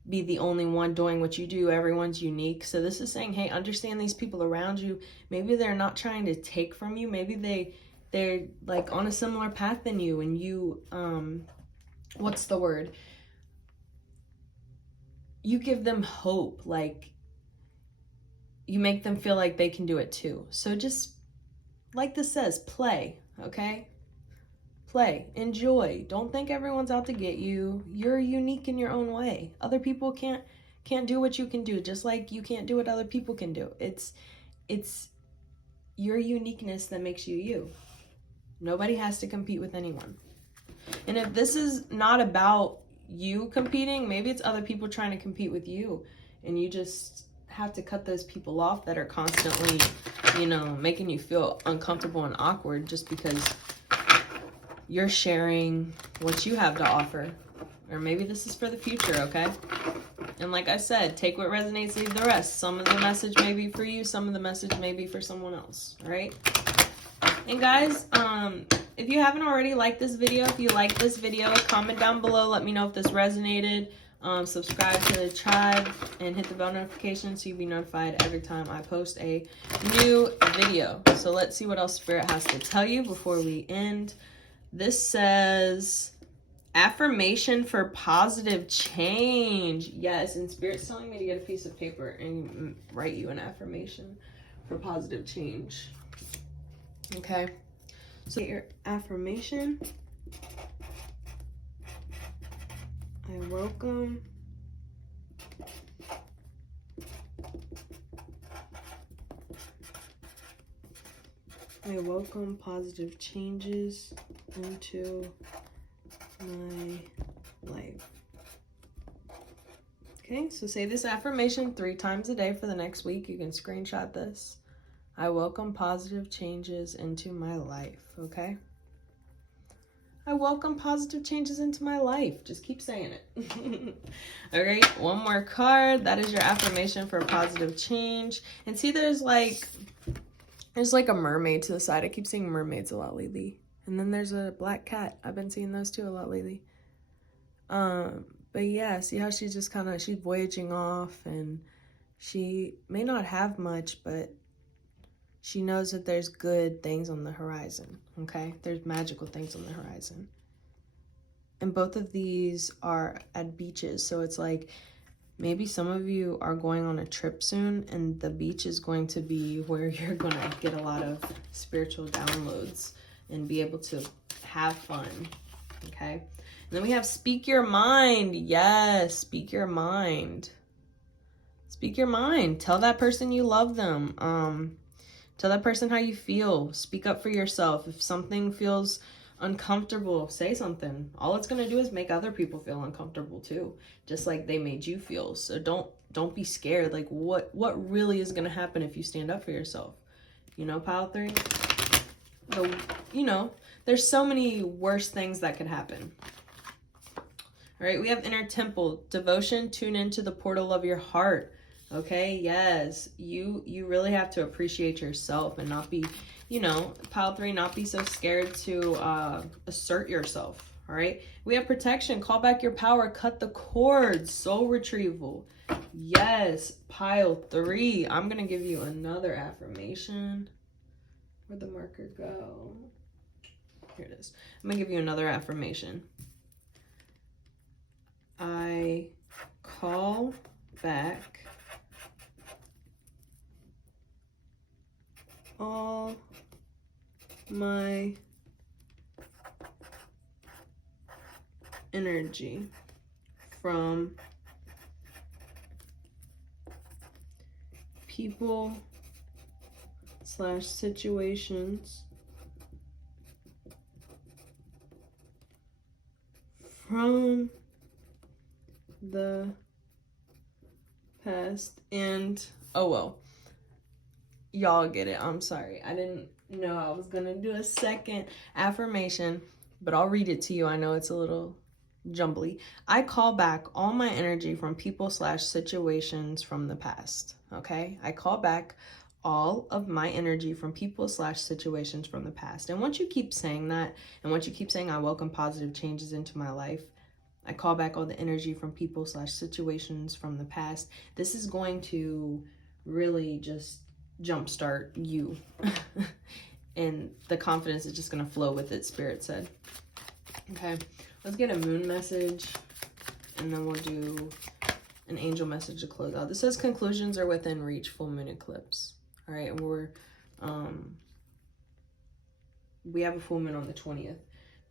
be the only one doing what you do. Everyone's unique. So this is saying, hey, understand these people around you. Maybe they're not trying to take from you. Maybe they're like on a similar path than you, and you what's the word? You give them hope. Like, you make them feel like they can do it too. So just, like this says, play, okay? Play, enjoy. Don't think everyone's out to get you. You're unique in your own way. Other people can't do what you can do, just like you can't do what other people can do. It's your uniqueness that makes you you. Nobody has to compete with anyone. And if this is not about you competing, maybe it's other people trying to compete with you, and you just have to cut those people off that are constantly, making you feel uncomfortable and awkward just because you're sharing what you have to offer. Or maybe this is for the future, okay? And like I said, take what resonates, leave the rest. Some of the message may be for you, some of the message may be for someone else, all right? And guys, if you haven't already liked this video, if you like this video, comment down below, let me know if this resonated. Subscribe to the tribe and hit the bell notification so you'll be notified every time I post a new video. So let's see what else Spirit has to tell you before we end. This says affirmation for positive change. Yes, and Spirit's telling me to get a piece of paper and write you an affirmation for positive change. Okay, so get your affirmation. I welcome positive changes into my life. Okay, so say this affirmation 3 times a day for the next week. You can screenshot this. I welcome positive changes into my life, okay? I welcome positive changes into my life. Just keep saying it. All right, one more card. That is your affirmation for positive change. And see, there's like a mermaid to the side. I keep seeing mermaids a lot lately. And then there's a black cat. I've been seeing those too a lot lately. But yeah, see how she's just she's voyaging off, and she may not have much, but she knows that there's good things on the horizon, okay? There's magical things on the horizon. And both of these are at beaches, so it's like maybe some of you are going on a trip soon, and the beach is going to be where you're going to get a lot of spiritual downloads and be able to have fun, okay? And then we have speak your mind. Yes, speak your mind. Speak your mind. Tell that person you love them. Tell that person how you feel. Speak up for yourself. If something feels uncomfortable, say something. All it's going to do is make other people feel uncomfortable too, just like they made you feel. So don't be scared. Like what really is going to happen if you stand up for yourself? You know, pile 3. There's so many worse things that could happen. All right, we have inner temple, devotion, tune into the portal of your heart. Okay, yes, you really have to appreciate yourself and not be, pile 3, not be so scared to assert yourself. All right, we have protection, call back your power, cut the cords, soul retrieval. Yes, pile 3, I'm gonna give you another affirmation. Where'd the marker go? Here it is. I'm gonna give you another affirmation. I call back all my energy from people / situations from the past. And oh well, y'all get it. I'm sorry, I didn't know I was gonna do a second affirmation, but I'll read it to you. I know it's a little jumbly. I call back all my energy from people / situations from the past. Okay, I call back all of my energy from people / situations from the past. And once you keep saying that, and once you keep saying I welcome positive changes into my life, I call back all the energy from people / situations from the past, this is going to really just jumpstart you. And the confidence is just going to flow with it, Spirit said. Okay, let's get a moon message, and then we'll do an angel message to close out. This says conclusions are within reach, full moon eclipse. All right, and we have a full moon on the 20th.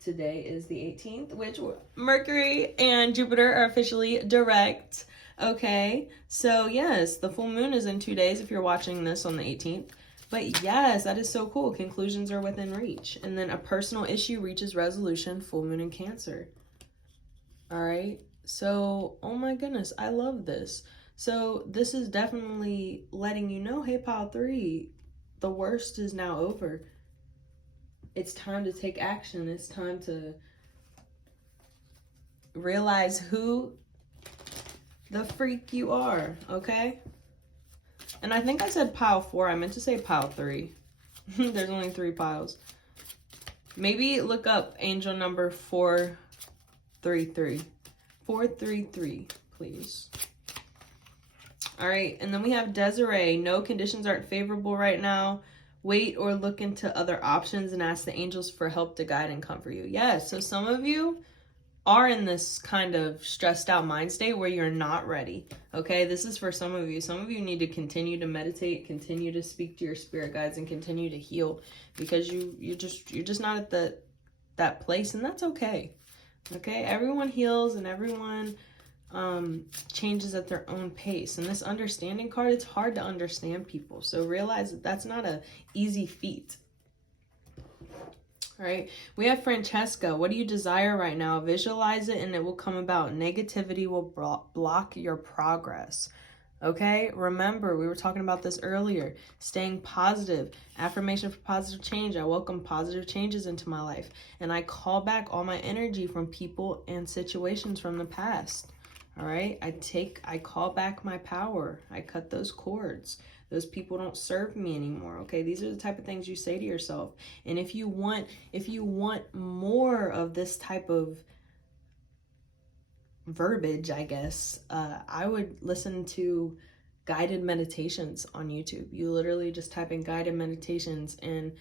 Today is the 18th, which Mercury and Jupiter are officially direct. Okay, so yes, the full moon is in 2 days if you're watching this on the 18th. But yes, that is so cool. Conclusions are within reach. And then a personal issue reaches resolution, full moon in Cancer. All right, so, oh my goodness, I love this. So this is definitely letting you know, hey, pile 3, the worst is now over. It's time to take action. It's time to realize who the freak you are, okay? And I think I said pile 4. I meant to say pile 3. There's only 3 piles. Maybe look up angel number 433. 433, please. All right, and then we have Desiree. No, conditions aren't favorable right now. Wait or look into other options and ask the angels for help to guide and comfort you. Yes, so some of you are in this kind of stressed out mind state where you're not ready. Okay, this is for some of you. Some of you need to continue to meditate, continue to speak to your spirit guides, and continue to heal, because you're just not at that place, and that's okay. Okay, everyone heals and everyone changes at their own pace. And this understanding card, it's hard to understand people. So realize that that's not an easy feat. All right, we have Francesca. What do you desire right now? Visualize it and it will come about. Negativity will block your progress. Okay, remember, we were talking about this earlier. Staying positive. Affirmation for positive change. I welcome positive changes into my life. And I call back all my energy from people and situations from the past. All right, I call back my power. I cut those cords. Those people don't serve me anymore. Okay, these are the type of things you say to yourself. And if you want more of this type of verbiage, I guess, I would listen to guided meditations on YouTube. You literally just type in guided meditations and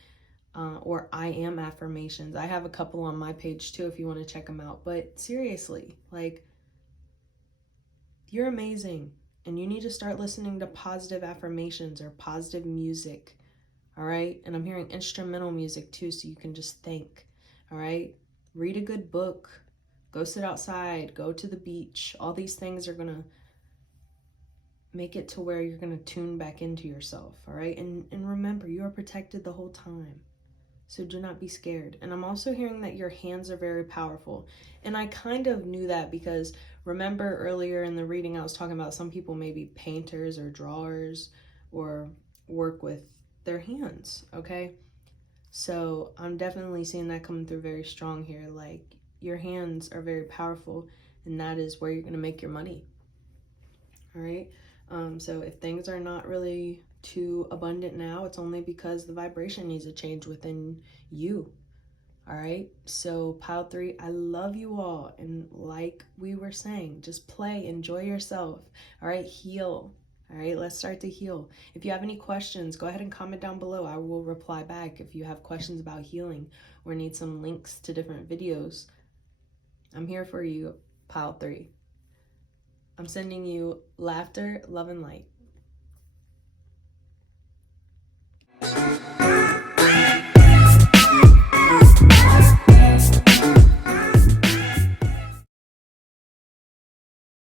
or I am affirmations. I have a couple on my page too if you want to check them out. But seriously, like, you're amazing. And you need to start listening to positive affirmations or positive music. All right. And I'm hearing instrumental music too, so you can just think. All right. Read a good book. Go sit outside. Go to the beach. All these things are going to make it to where you're going to tune back into yourself. All right. And remember, you are protected the whole time. So do not be scared. And I'm also hearing that your hands are very powerful. And I kind of knew that because remember earlier in the reading I was talking about some people may be painters or drawers or work with their hands, okay? So I'm definitely seeing that coming through very strong here. Like your hands are very powerful and that is where you're going to make your money. All right. So if things are not really too abundant now, it's only because the vibration needs to change within you. All right. So pile 3, I love you all. And like we were saying, just play, enjoy yourself. All right. Heal. All right. Let's start to heal. If you have any questions, go ahead and comment down below. I will reply back if you have questions about healing or need some links to different videos. I'm here for you, pile 3. I'm sending you laughter, love, and light.